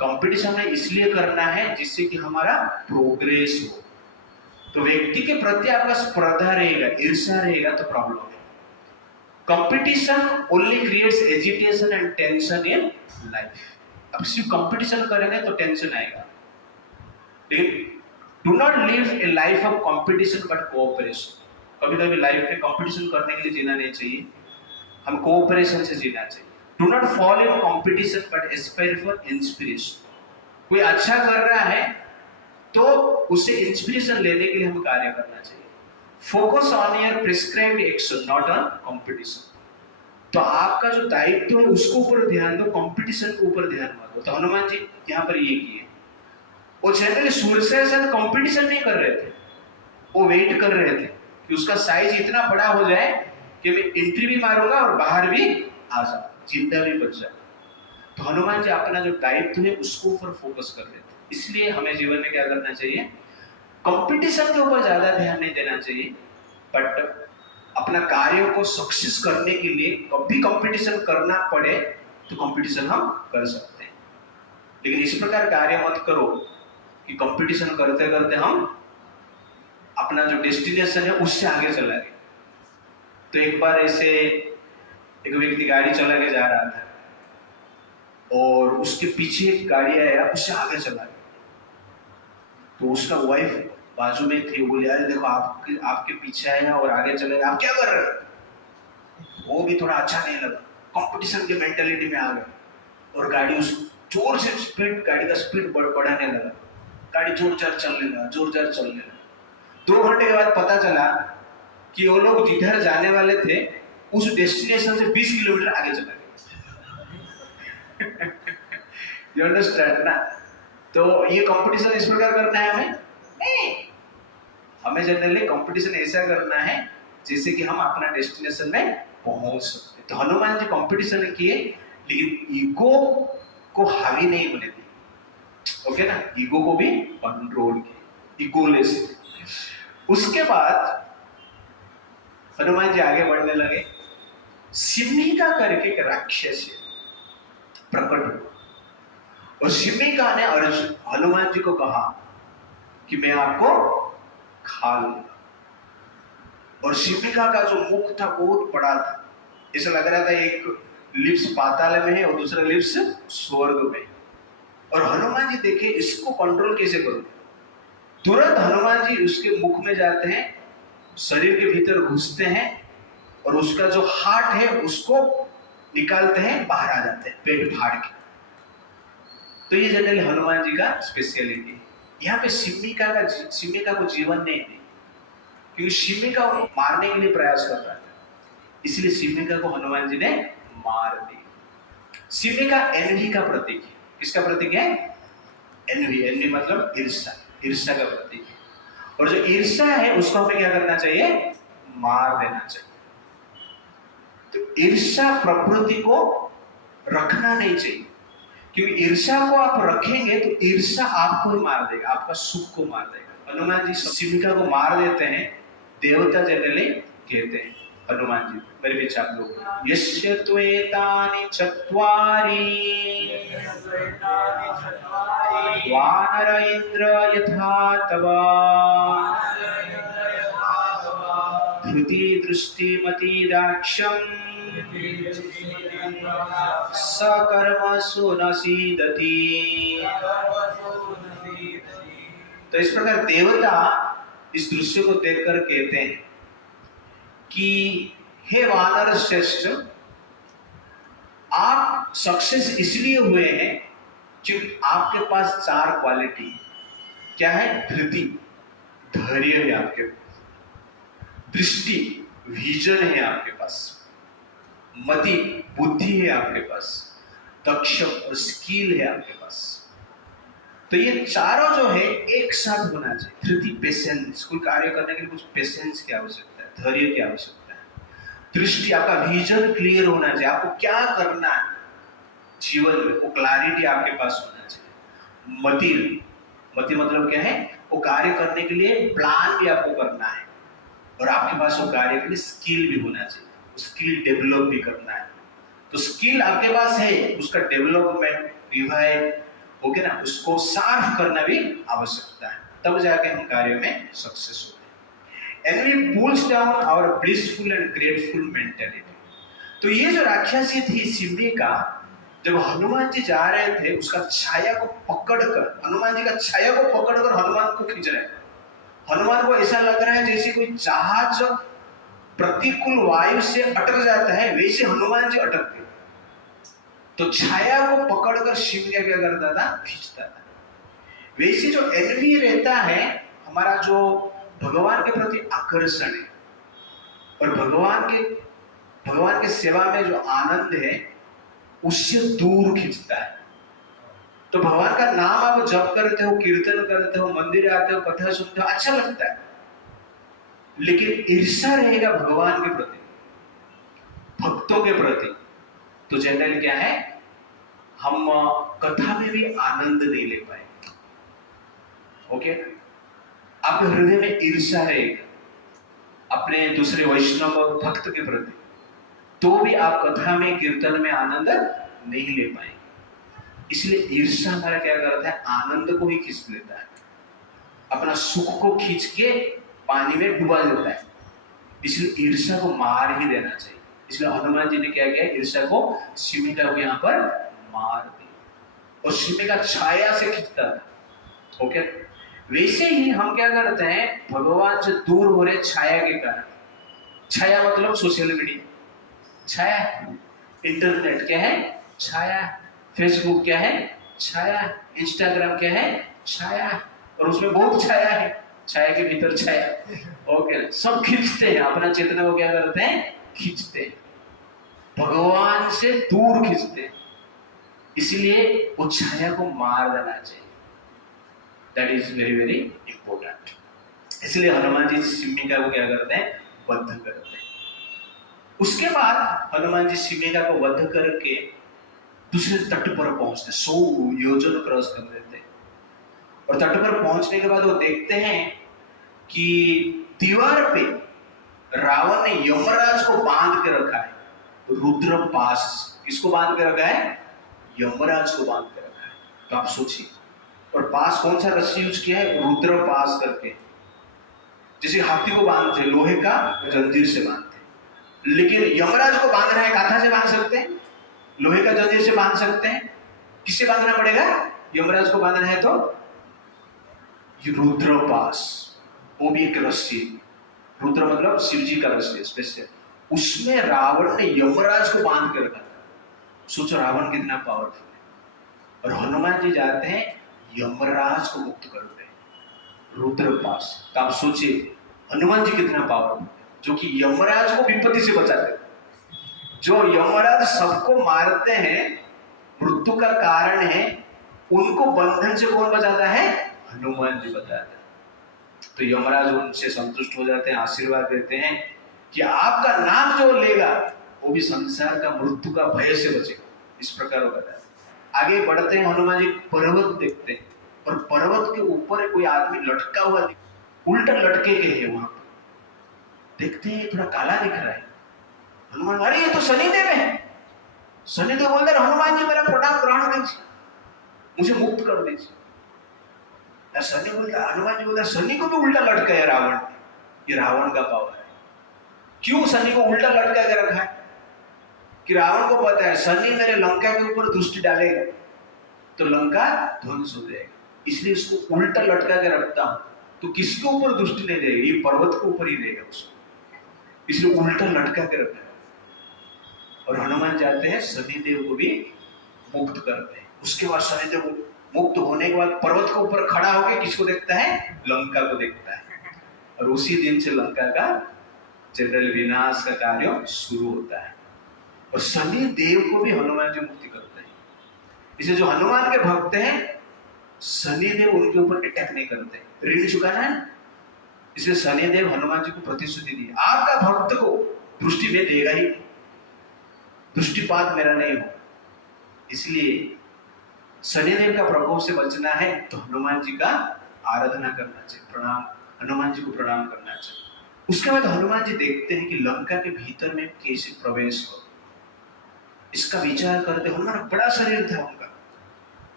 कंपटीशन हमें इसलिए करना है जिससे कि हमारा प्रोग्रेस हो। तो व्यक्ति के प्रति आपका स्पर्धा रहेगा, ईर्ष्या रहेगा, तो प्रॉब्लम है। Competition only creates agitation and tension in life. अब सिर्फ कंपटीशन करेंगे तो टेंशन आएगा, लेकिन do not live A life of competition but cooperation. कभी कभी लाइफ में कंपटीशन करने के लिए जीना नहीं चाहिए, हम कोऑपरेशन से जीना चाहिए। Do not follow in competition but Aspire for inspiration. कोई अच्छा कर रहा है तो उससे इंस्पिरेशन लेने के लिए हम कार्य करना चाहिए। Focus on your prescribed action not on competition. तो आपका जो दायित्व है उसको ऊपर ध्यान दो, कंपटीशन के ऊपर ध्यान मत दो। तो हनुमान जी यहाँ पर ये किए, वो जनरली सूर्य से कंपटीशन नहीं कर रहे थे, वो वेट कर रहे थे कि उसका साइज इतना बड़ा हो जाए कि मैं एंट्री भी मारूंगा और बाहर भी आ जाऊंगा, जिंदा भी बच जाऊंगा। तो हनुमान जी अपना जो दायित्व है उसको ऊपर फोकस कर रहे थे। इसलिए हमें जीवन में क्या करना चाहिए, कंपटीशन के ऊपर ज्यादा ध्यान नहीं देना चाहिए, बट अपना कार्य को सक्सेस करने के लिए कभी कंपटीशन करना पड़े तो कंपटीशन हम कर सकते हैं। लेकिन इस प्रकार कार्य मत करो कि कंपटीशन करते करते हम अपना जो डेस्टिनेशन है उससे आगे चला गए। तो एक बार ऐसे एक व्यक्ति गाड़ी चला के जा रहा था और उसके पीछे एक गाड़ी आया, उससे आगे चला गया। तो उसका वाइफ बाजू में थी, बोले अरे देखो आपके पीछे आएगा और आगे चलेगा, आप क्या कर रहे हो। वो भी थोड़ा अच्छा नहीं लगा, कंपटीशन की मेंटालिटी में आ गए और गाड़ी उस जोर से स्पीड, गाड़ी का स्पीड बढ़ाने लगा, गाड़ी जोर जार चलने लगा। 2 घंटे के बाद पता चला कि वो लोग जिधर जाने वाले थे उस डेस्टिनेशन से 20 किलोमीटर आगे चला गया। यू अंडरस्टैंड ना। तो ये कंपटीशन इस प्रकार करना है हमें नहीं, हमें जनरली कंपटीशन ऐसा करना है जैसे कि हम अपना डेस्टिनेशन में पहुंच सकते। तो हनुमान जी कंपटीशन किए लेकिन ईगो को हावी नहीं होने दी, ओके ना, ईगो को भी कंट्रोल किया, ईगोलेस। उसके बाद हनुमान जी आगे बढ़ने लगे। सिम्मिका करके एक राक्षस प्रकट हुआ और सिम्मिका ने हनुमान जी को कहा कि मैं आपको खा लूंगा। और सिम्मिका का जो मुख था बहुत बड़ा था, ऐसा लग रहा था एक लिप्स पाताल में है और दूसरा लिप्स स्वर्ग में। और हनुमान जी देखे इसको कंट्रोल कैसे करूं। तुरंत हनुमान जी उसके मुख में जाते हैं, शरीर के भीतर घुसते हैं और उसका जो हार्ट है उसको निकालते हैं, बाहर आ जाते हैं पेट फाड़ के। तो ये जनरली हनुमान जी का स्पेशलिटी है। यहाँ पे सिम्मिका को जीवन नहीं दी, क्योंकि सिम्मिका को मारने के लिए प्रयास कर रहा था, इसलिए सिम्मिका को हनुमान जी ने मार दी। सिम्मिका एनवी का प्रतीक है। किसका प्रतीक है, एनवी। एनवी मतलब ईर्ष्या, ईर्ष्या का प्रतीक है। और जो ईर्ष्या है उसको हमें क्या करना चाहिए, मार देना चाहिए। तो ईर्ष्या प्रवृत्ति को रखना नहीं चाहिए, क्योंकि ईर्ष्या को आप रखेंगे तो ईर्ष्या आपको ही मार देगा, आपका सुख को मार देगा। हनुमान जी सिम्मिका को मार देते हैं, देवता जनरली कहते हैं हनुमान जी, मेरे पीछे आप लोग, यस्य त्वेतानि चत्वारि वानर इंद्र यथा तवा धृति दृष्टि मति दाक्षम सकर्मसु न सीदति। तो इस प्रकार देवता इस दृश्य को देखकर कहते हैं कि हे वानर श्रेष्ठ, आप सक्सेस इसलिए हुए हैं क्योंकि आपके पास 4 क्वालिटी है। क्या है? धृति, धैर्य है आपके पास, दृष्टि, विजन है आपके पास, मति, बुद्धि है आपके पास, दक्ष और स्किल है आपके पास। तो ये चारों जो है एक साथ होना चाहिए। धृति, पेशेंस, कोई कार्य करने के लिए कुछ पेशेंस की आवश्यकता है, धैर्य की आवश्यकता है। दृष्टि, आपका विजन क्लियर होना चाहिए, आपको क्या करना है जीवन में, वो क्लैरिटी आपके पास होना चाहिए। मति, मति मतलब क्या है? वो कार्य करने के लिए प्लान भी आपको करना है, और आपके पास वो कार्य के लिए स्किल भी होना चाहिए, स्किल डेवलप भी करना है। तो स्किल आपके पास है, उसका डेवलपमेंट, रिवाइव, ओके ना, उसको साफ करना भी आवश्यकता है, तब जाके हम कार्य में सक्सेस होते हैं। Envy pulls down our blissful and grateful mentality. तो ये जो राक्षसी थी सिम्बी का, जब हनुमान जी जा रहे थे, उसका छाया को पकड़कर, हनुमान जी का छाया को पकड़कर हनुमान को खींच रहे हैं। हनुमान को ऐसा लग रहा है जैसे कोई जहाज प्रतिकूल वायु से अटक जाता है, वैसे हनुमान जी अटक गए। तो छाया को पकड़कर शिव क्या करता था? खींचता था। वैसे जो एनवी रहता है, हमारा जो भगवान के प्रति आकर्षण है और भगवान के सेवा में जो आनंद है, उससे दूर खींचता है। तो भगवान का नाम आप जप करते हो, कीर्तन करते हो, मंदिर आते हो, कथा सुनते हो, अच्छा लगता है, लेकिन ईर्ष्या रहेगा भगवान के प्रति, भक्तों के प्रति, तो जनरल क्या है? हम कथा में भी आनंद नहीं ले पाएंगे। ओके, आपके हृदय में ईर्ष्या रहेगा अपने दूसरे वैष्णव और भक्त के प्रति, तो भी आप कथा में, कीर्तन में आनंद नहीं ले पाएंगे। इसलिए ईर्ष्या हमारा क्या करता है? आनंद को ही खींच लेता है, अपना सुख को खींच के पानी में डुबा देता है। इसलिए ईर्ष्या को मार ही देना चाहिए। इसलिए हनुमान जी ने क्या किया? ईर्ष्या को, शिमिका को यहाँ पर मार दिया और शिमिका छाया से खींचता था। ओके, वैसे ही हम क्या करते हैं? भगवान से दूर हो रहे छाया के कारण। छाया मतलब सोशल मीडिया, छाया, इंटरनेट क्या है? छाया, फेसबुक क्या है? छाया, इंस्टाग्राम क्या है? छाया, और उसमें बहुत छाया है, छाया के भीतर छाया। ओके, सब खींचते हैं, अपना चेतना को क्या करते हैं? खींचते हैं, भगवान से दूर खींचते हैं। इसलिए वो छाया को मार देना चाहिए। That is very very important. इसलिए हनुमान जी शिमिका को क्या करते हैं? वध करते हैं। उसके बाद हनुमान जी शिमिका को वध करके दूसरे तट पर पहुंचते, 100 योजन क्रॉस कर देते हैं। और तट पर पहुंचने के बाद वो देखते हैं कि दीवार पे रावण ने यमराज को बांध के रखा है, रुद्र पास। किसको बांध के रखा है? यमराज को बांध के रखा है। तो आप सोचिए, और पास कौन सा रस्सी यूज किया है? रुद्र पास करके, जैसे हाथी को बांधते, लोहे का जंजीर से बांधते। लेकिन यमराज को बांधना है, काथा से बांध सकते हैं, लोहे का जंजीर से बांध सकते हैं। किससे बांधना पड़ेगा? यमराज को बांधना है तो रुद्र पास, वो भी एक रस्सी। रुद्र मतलब शिव जी का रस्सी स्पेशल, उसमें रावण ने यमराज को बांध कर रखा था। सोचो रावण कितना पावरफुल है। और हनुमान जी जाते हैं, यमराज को मुक्त करते हैं रुद्र पास। तो आप सोचिए हनुमान जी कितना पावरफुल, जो कि यमराज को विपत्ति से बचाते हैं। जो यमराज सबको मारते हैं, मृत्यु का कारण है, उनको बंधन से कौन बचाता है? हनुमान जी बचाते हैं। तो यमराज उनसे संतुष्ट हो जाते हैं, आशीर्वाद देते हैं कि आपका नाम जो लेगा वो भी संसार का, मृत्यु का भय से बचेगा। इस प्रकार वो बताते हैं। आगे बढ़ते हैं, हनुमान जी पर्वत देखते हैं, और पर्वत के ऊपर कोई आदमी लटका हुआ, उल्टा लटके के है। वहां पर देखते हैं थोड़ा काला दिख रहा है। हनुमान, अरे ये तो शनिदेव है। शनिदेव बोलते हैं, हनुमान जी मेरा प्रणाम ग्रहण कीजिए, मुझे मुक्त कर दीजिए। शनि बोलता, हनुमान जी बोलता, शनि को भी उल्टा लटका है रावण ने। ये रावण का पावर है। क्यों शनि को उल्टा लटका के रखा है? कि रावण को पता है शनि मेरे लंका के ऊपर दृष्टि डालेगा तो लंका ध्वंस हो जाएगा, इसलिए इसको उल्टा लटका के रखता हूं तो किसके ऊपर दृष्टि नहीं रहेगी? ये पर्वत के ऊपर ही रहेगा उसको, इसलिए उल्टा लटका के रखा है। और हनुमान जाते हैं शनिदेव को भी मुक्त करते हैं। उसके बाद शनिदेव मुक्त होने के बाद पर्वत के ऊपर खड़ा होकर किसको देखता है? लंका को देखता है। और उसी दिन से लंका का जनरल विनाश का कार्य शुरू होता है। और शनि देव को भी हनुमान जी मुक्ति करते हैं। इसलिए जो हनुमान के भक्त हैं, शनि देव उनके ऊपर अटैक नहीं करते, ऋण चुकाना है। इसलिए शनि देव हनुमान जी को प्रतिश्रुति दी, आपका भक्त को दृष्टि में देगा ही, दृष्टिपात मेरा नहीं हो। इसलिए शनिदेव का प्रकोप से बचना है तो हनुमान जी का आराधना करना चाहिए, प्रणाम, हनुमान जी को प्रणाम करना चाहिए। उसके बाद हनुमान जी देखते हैं कि लंका के भीतर में कैसे प्रवेश हो, इसका विचार करते। हनुमान बड़ा शरीर था उनका,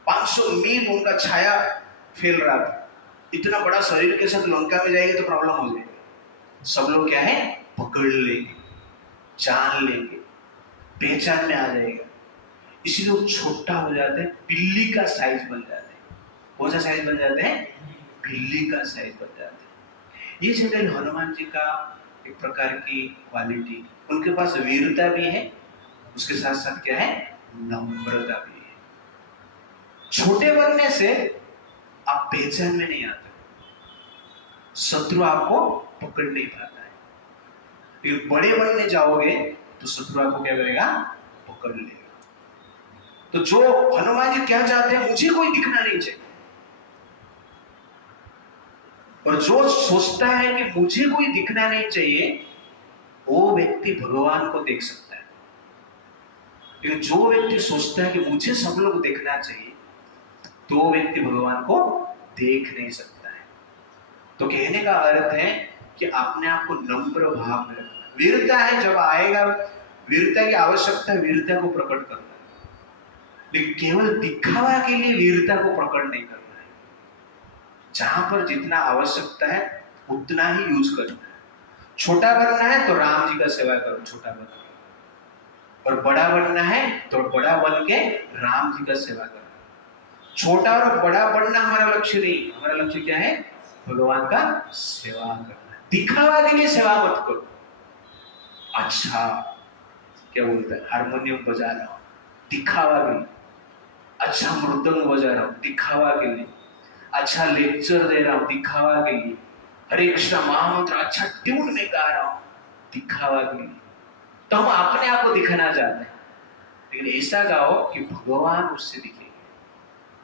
500 मील उनका छाया फैल रहा था। इतना बड़ा शरीर के साथ लंका में जाएंगे तो प्रॉब्लम हो जाएगी। सब लोग क्या है? पकड़ लेंगे, जान लेंगे, पहचान में आ जाएगा। इसीलिए वो छोटा हो जाते हैं, बिल्ली का साइज बन जाते हैं। कौन सा साइज बन जाते हैं? बिल्ली का साइज बन जाते हैं। ये जनरल हनुमान जी का एक प्रकार की क्वालिटी, उनके पास वीरता भी है, उसके साथ साथ क्या है? नम्रता भी है। छोटे बनने से आप पहचान में नहीं आते, शत्रु आपको पकड़ नहीं पाता है। फिर बड़े बनने जाओगे तो शत्रु आपको क्या करेगा? पकड़ लेगा। तो जो हनुमान जी क्या चाहते हैं? मुझे कोई दिखना नहीं चाहिए। और जो सोचता है कि मुझे कोई दिखना नहीं चाहिए, वो व्यक्ति भगवान को देख सकता है। लेकिन जो व्यक्ति सोचता है कि मुझे सब लोग देखना चाहिए, तो वो व्यक्ति भगवान को देख नहीं सकता है। तो कहने का अर्थ है कि अपने आप को नम्र भाव में रखना। वीरता है, जब आएगा वीरता की आवश्यकता, वीरता को प्रकट करना है, लेकिन केवल दिखावा के लिए वीरता को प्रकट नहीं करना है। जहां पर जितना आवश्यकता है उतना ही यूज करना है। छोटा बनना है तो राम जी का सेवा करो, छोटा बनना, और बड़ा बनना है तो बड़ा बन के राम जी का सेवा करो। छोटा और बड़ा बनना हमारा लक्ष्य नहीं, हमारा लक्ष्य क्या है? भगवान का सेवा करना। दिखावा के लिए सेवा मत करो। अच्छा क्या बोलते हैं? हारमोनियम बजा रहा हूं, दिखावा के लिए। अच्छा मृदंग बजा रहा हूं, दिखावा के लिए। अच्छा लेक्चर दे रहा हूं, दिखावा के लिए। हरे कृष्ण महामंत्र अच्छा ट्यून में गा रहा हूं, दिखावा के लिए। तो हम अपने आप को दिखाना चाहते हैं, लेकिन ऐसा गाओ कि भगवान उससे दिखेंगे,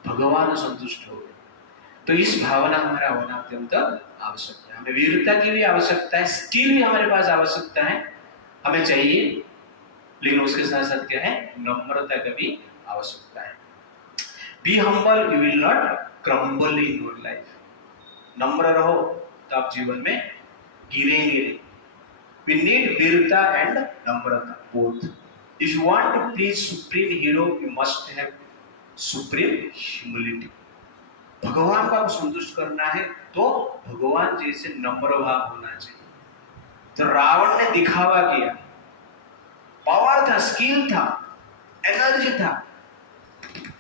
भगवान संतुष्ट हो गए। तो इस भावना हमारा होना अत्यंत आवश्यक है। हमें वीरता की भी आवश्यकता है, स्किल भी हमारे पास आवश्यकता है, हमें चाहिए। लेकिन उसके साथ साथ क्या है? नम्रता का भी आवश्यकता है। Be humble, you will not crumble in your life. नम्र रहो तो आप जीवन में गिरेंगे। वी नीड वीरता एंड नम्रता both. If you want to please supreme hero, you must have supreme humility. भगवान का संतुष्ट करना है तो भगवान जैसे नम्र भाव होना चाहिए। तो रावण ने दिखावा किया, पावर था, स्किल था, एनर्जी था,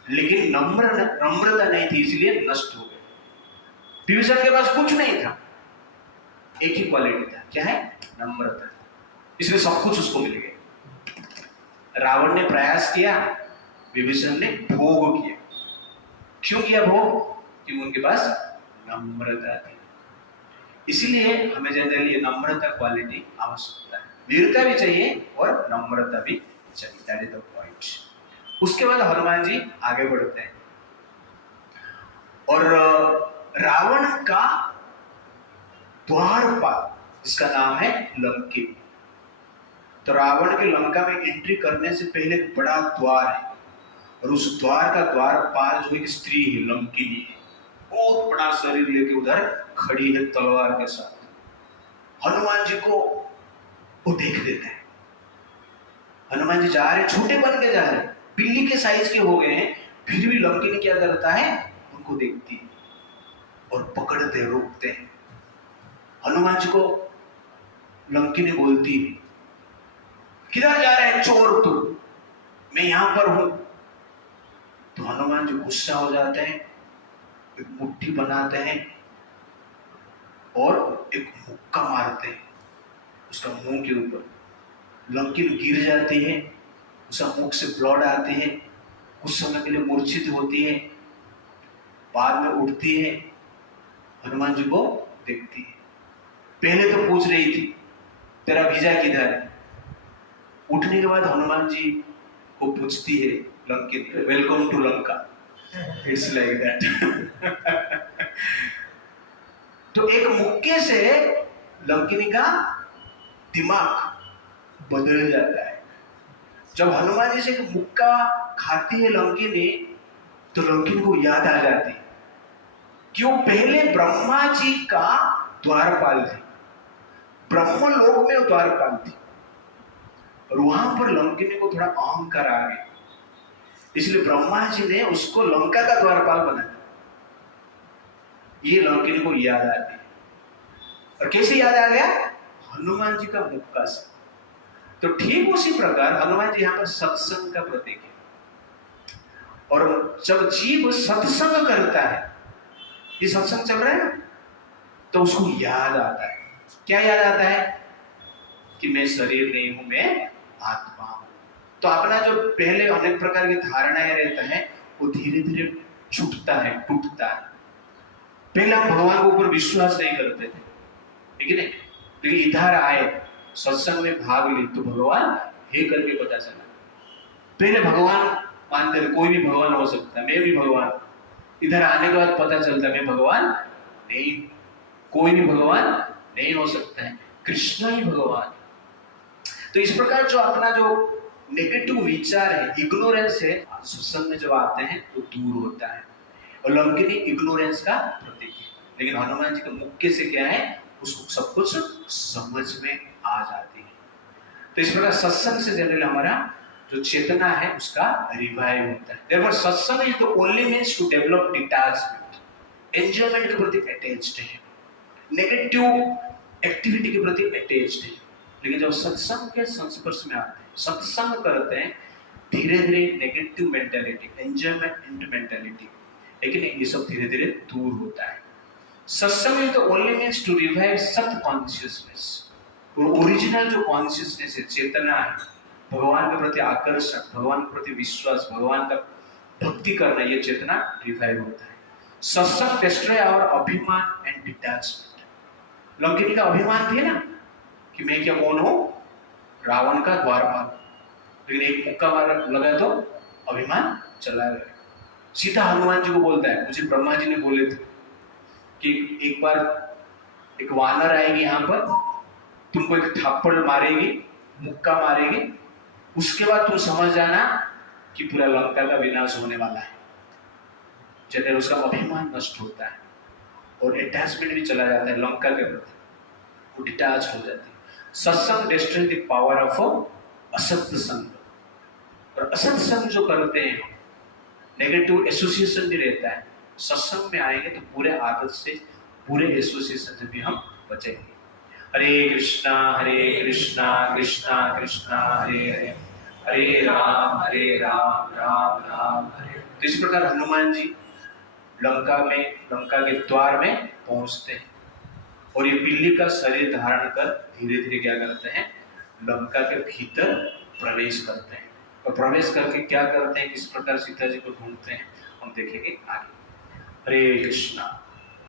लेकिन नम्रता नहीं थी, इसलिए नष्ट हो गए। विभीषण के पास कुछ नहीं था, एक ही क्वालिटी था, क्या है? नम्रता। इसलिए सब कुछ उसको मिल गया। रावण ने प्रयास किया, विभीषण ने भोग किया। क्यों किया भोग? क्योंकि उनके पास नम्रता थी। इसलिए हमें जनरली नम्रता क्वालिटी आवश्यकता है। वीरता भी चाहिए और नम्रता भी चाहिए। That is the point. उसके बाद हनुमान जी आगे बढ़ते हैं और रावण का द्वारपाल, जिसका नाम है लंकिनी। तो रावण के लंका में एंट्री करने से पहले एक बड़ा द्वार है, और उस द्वार का द्वारपाल जो एक स्त्री है, लंकिनी है, बहुत बड़ा शरीर लेके उधर खड़ी है तलवार के साथ। हनुमान जी को वो देख देते हैं। हनुमान जी जा रहे, छोटे बन के जा रहे, बिल्ली के साइज के हो गए हैं, फिर भी लंकिनी क्या करता है? उनको देखती है और पकड़ते, रोकते हैं। हनुमान जी को लंकिनी बोलती है, किधर जा रहे हैं चोर तुम? मैं यहां पर हूं। तो हनुमान जी गुस्सा हो जाते हैं, एक मुट्ठी बनाते हैं और एक मुक्का मारते हैं उसका मुंह के ऊपर। लंकिन गिर जाती है, उसका मुख से ब्लड आती है, कुछ समय के लिए मूर्छित होती है, बाद में उठती है, हनुमान जी को देखती है। पहले तो पूछ रही थी तेरा वीजा किधर है, उठने के बाद हनुमान जी को पूछती है Lankini, welcome to Lanka, it's like that. तो एक मुक्के से लंकिनी का दिमाग बदल जाता है। जब हनुमान जी से एक मुक्का खाती है लंकिनी, तो लंकिनी को याद आ जाती है कि वो पहले ब्रह्मा जी का द्वारपाल थी, ब्रह्म लोक में वो द्वारपाल थी, और वहां पर लंकिनी को थोड़ा अहंकार आ गया, इसलिए ब्रह्मा जी ने उसको लंका का द्वारपाल बनाया। ये लंकिनी को याद आती है। और कैसे याद आ गया? हनुमान जी का मुक्का से। तो ठीक उसी प्रकार हनुमान जी यहाँ पर सत्संग का प्रतीक है। और जब जीव सत्संग करता है, ये सत्संग चल रहा है ना, तो उसको याद आता है। क्या याद आता है? कि मैं शरीर नहीं हूं, मैं आत्मा हूं। तो अपना जो पहले अनेक प्रकार की धारणाएं रहता है, वो धीरे धीरे छूटता है, टूटता है। पहले हम भगवान के ऊपर विश्वास नहीं करते थे, ठीक है, लेकिन इधर आए, सत्संग में भाग ली, तो भगवान हे करके पता चला। पहले भगवान मानते थे कोई भी भगवान हो सकता है, मैं भी भगवान। इधर आने के बाद पता चलता मैं भगवान नहीं, कोई भी भगवान नहीं हो सकता है, कृष्ण ही भगवान। तो इस प्रकार जो अपना जो नेगेटिव विचार है, इग्नोरेंस है, सत्संग में जब आते हैं तो दूर होता है। और लंकिनी इग्नोरेंस का प्रतीक है, लेकिन हनुमान जी के मुक्के से क्या है, उसको सब कुछ समझ में आ जाती है। तो इस प्रकार सत्संग से जनरली हमारा जो चेतना है उसका रिवाइव होता है। Therefore, satsang is the only means to develop detachment, enjoyment के प्रति अटैच्ड है, नेगेटिव एक्टिविटी के प्रति अटैच्ड है। लेकिन जब सत्संग के संस्पर्श में आते हैं, सत्संग करते हैं, धीरे धीरे नेगेटिव मेंटालिटी, एंजॉयमेंट मेंटालिटी, लेकिन ये सब धीरे धीरे दूर होता है। Satsang is the only means to revive sat consciousness, original जो कॉन्शियसनेस है, चेतना है, भगवान के प्रति आकर्षण, भगवान के प्रति विश्वास, भगवान का भक्ति करना, ये चेतना रिवाइव होता है। सत्संग डिस्ट्रॉय आवर अभिमान एंड डिटैचमेंट। लंकिनी का अभिमान थी ना कि मैं क्या कौन हूं, रावण का द्वारपाल, लेकिन एक मुक्का मार लगा तो अभिमान चला गया। सीधा हनुमान जी को बोलता है, मुझे ब्रह्मा जी ने बोले थे कि एक बार एक वानर आएगी यहाँ पर, तुमको एक थप्पड़ मारेगी, मुक्का मारेगी, उसके बाद तुम समझ जाना कि पूरा लंका का विनाश होने वाला है। जब उसका अभिमान नष्ट होता है और अटैचमेंट भी चला जाता है लंका के प्रति, वो डिटैच हो जाती है। सत्संग डिस्ट्रॉय द पावर ऑफ असत्य संग। और असत्य संग जो करते हैं, नेगेटिव एसोसिएशन भी रहता है, सत्संग में आएंगे तो पूरे आदत से, पूरे एसोसिएशन से भी हम बचेंगे। हरे कृष्णा कृष्णा कृष्णा हरे हरे, हरे राम राम राम हरे। तो इस प्रकार हनुमान जी लंका के द्वार में पहुंचते हैं, और ये बिल्ली का शरीर धारण कर धीरे धीरे क्या करते हैं, लंका के भीतर प्रवेश करते हैं। और प्रवेश करके क्या करते हैं, किस प्रकार सीता जी को ढूंढते हैं, हम देखेंगे आगे। हरे कृष्णा।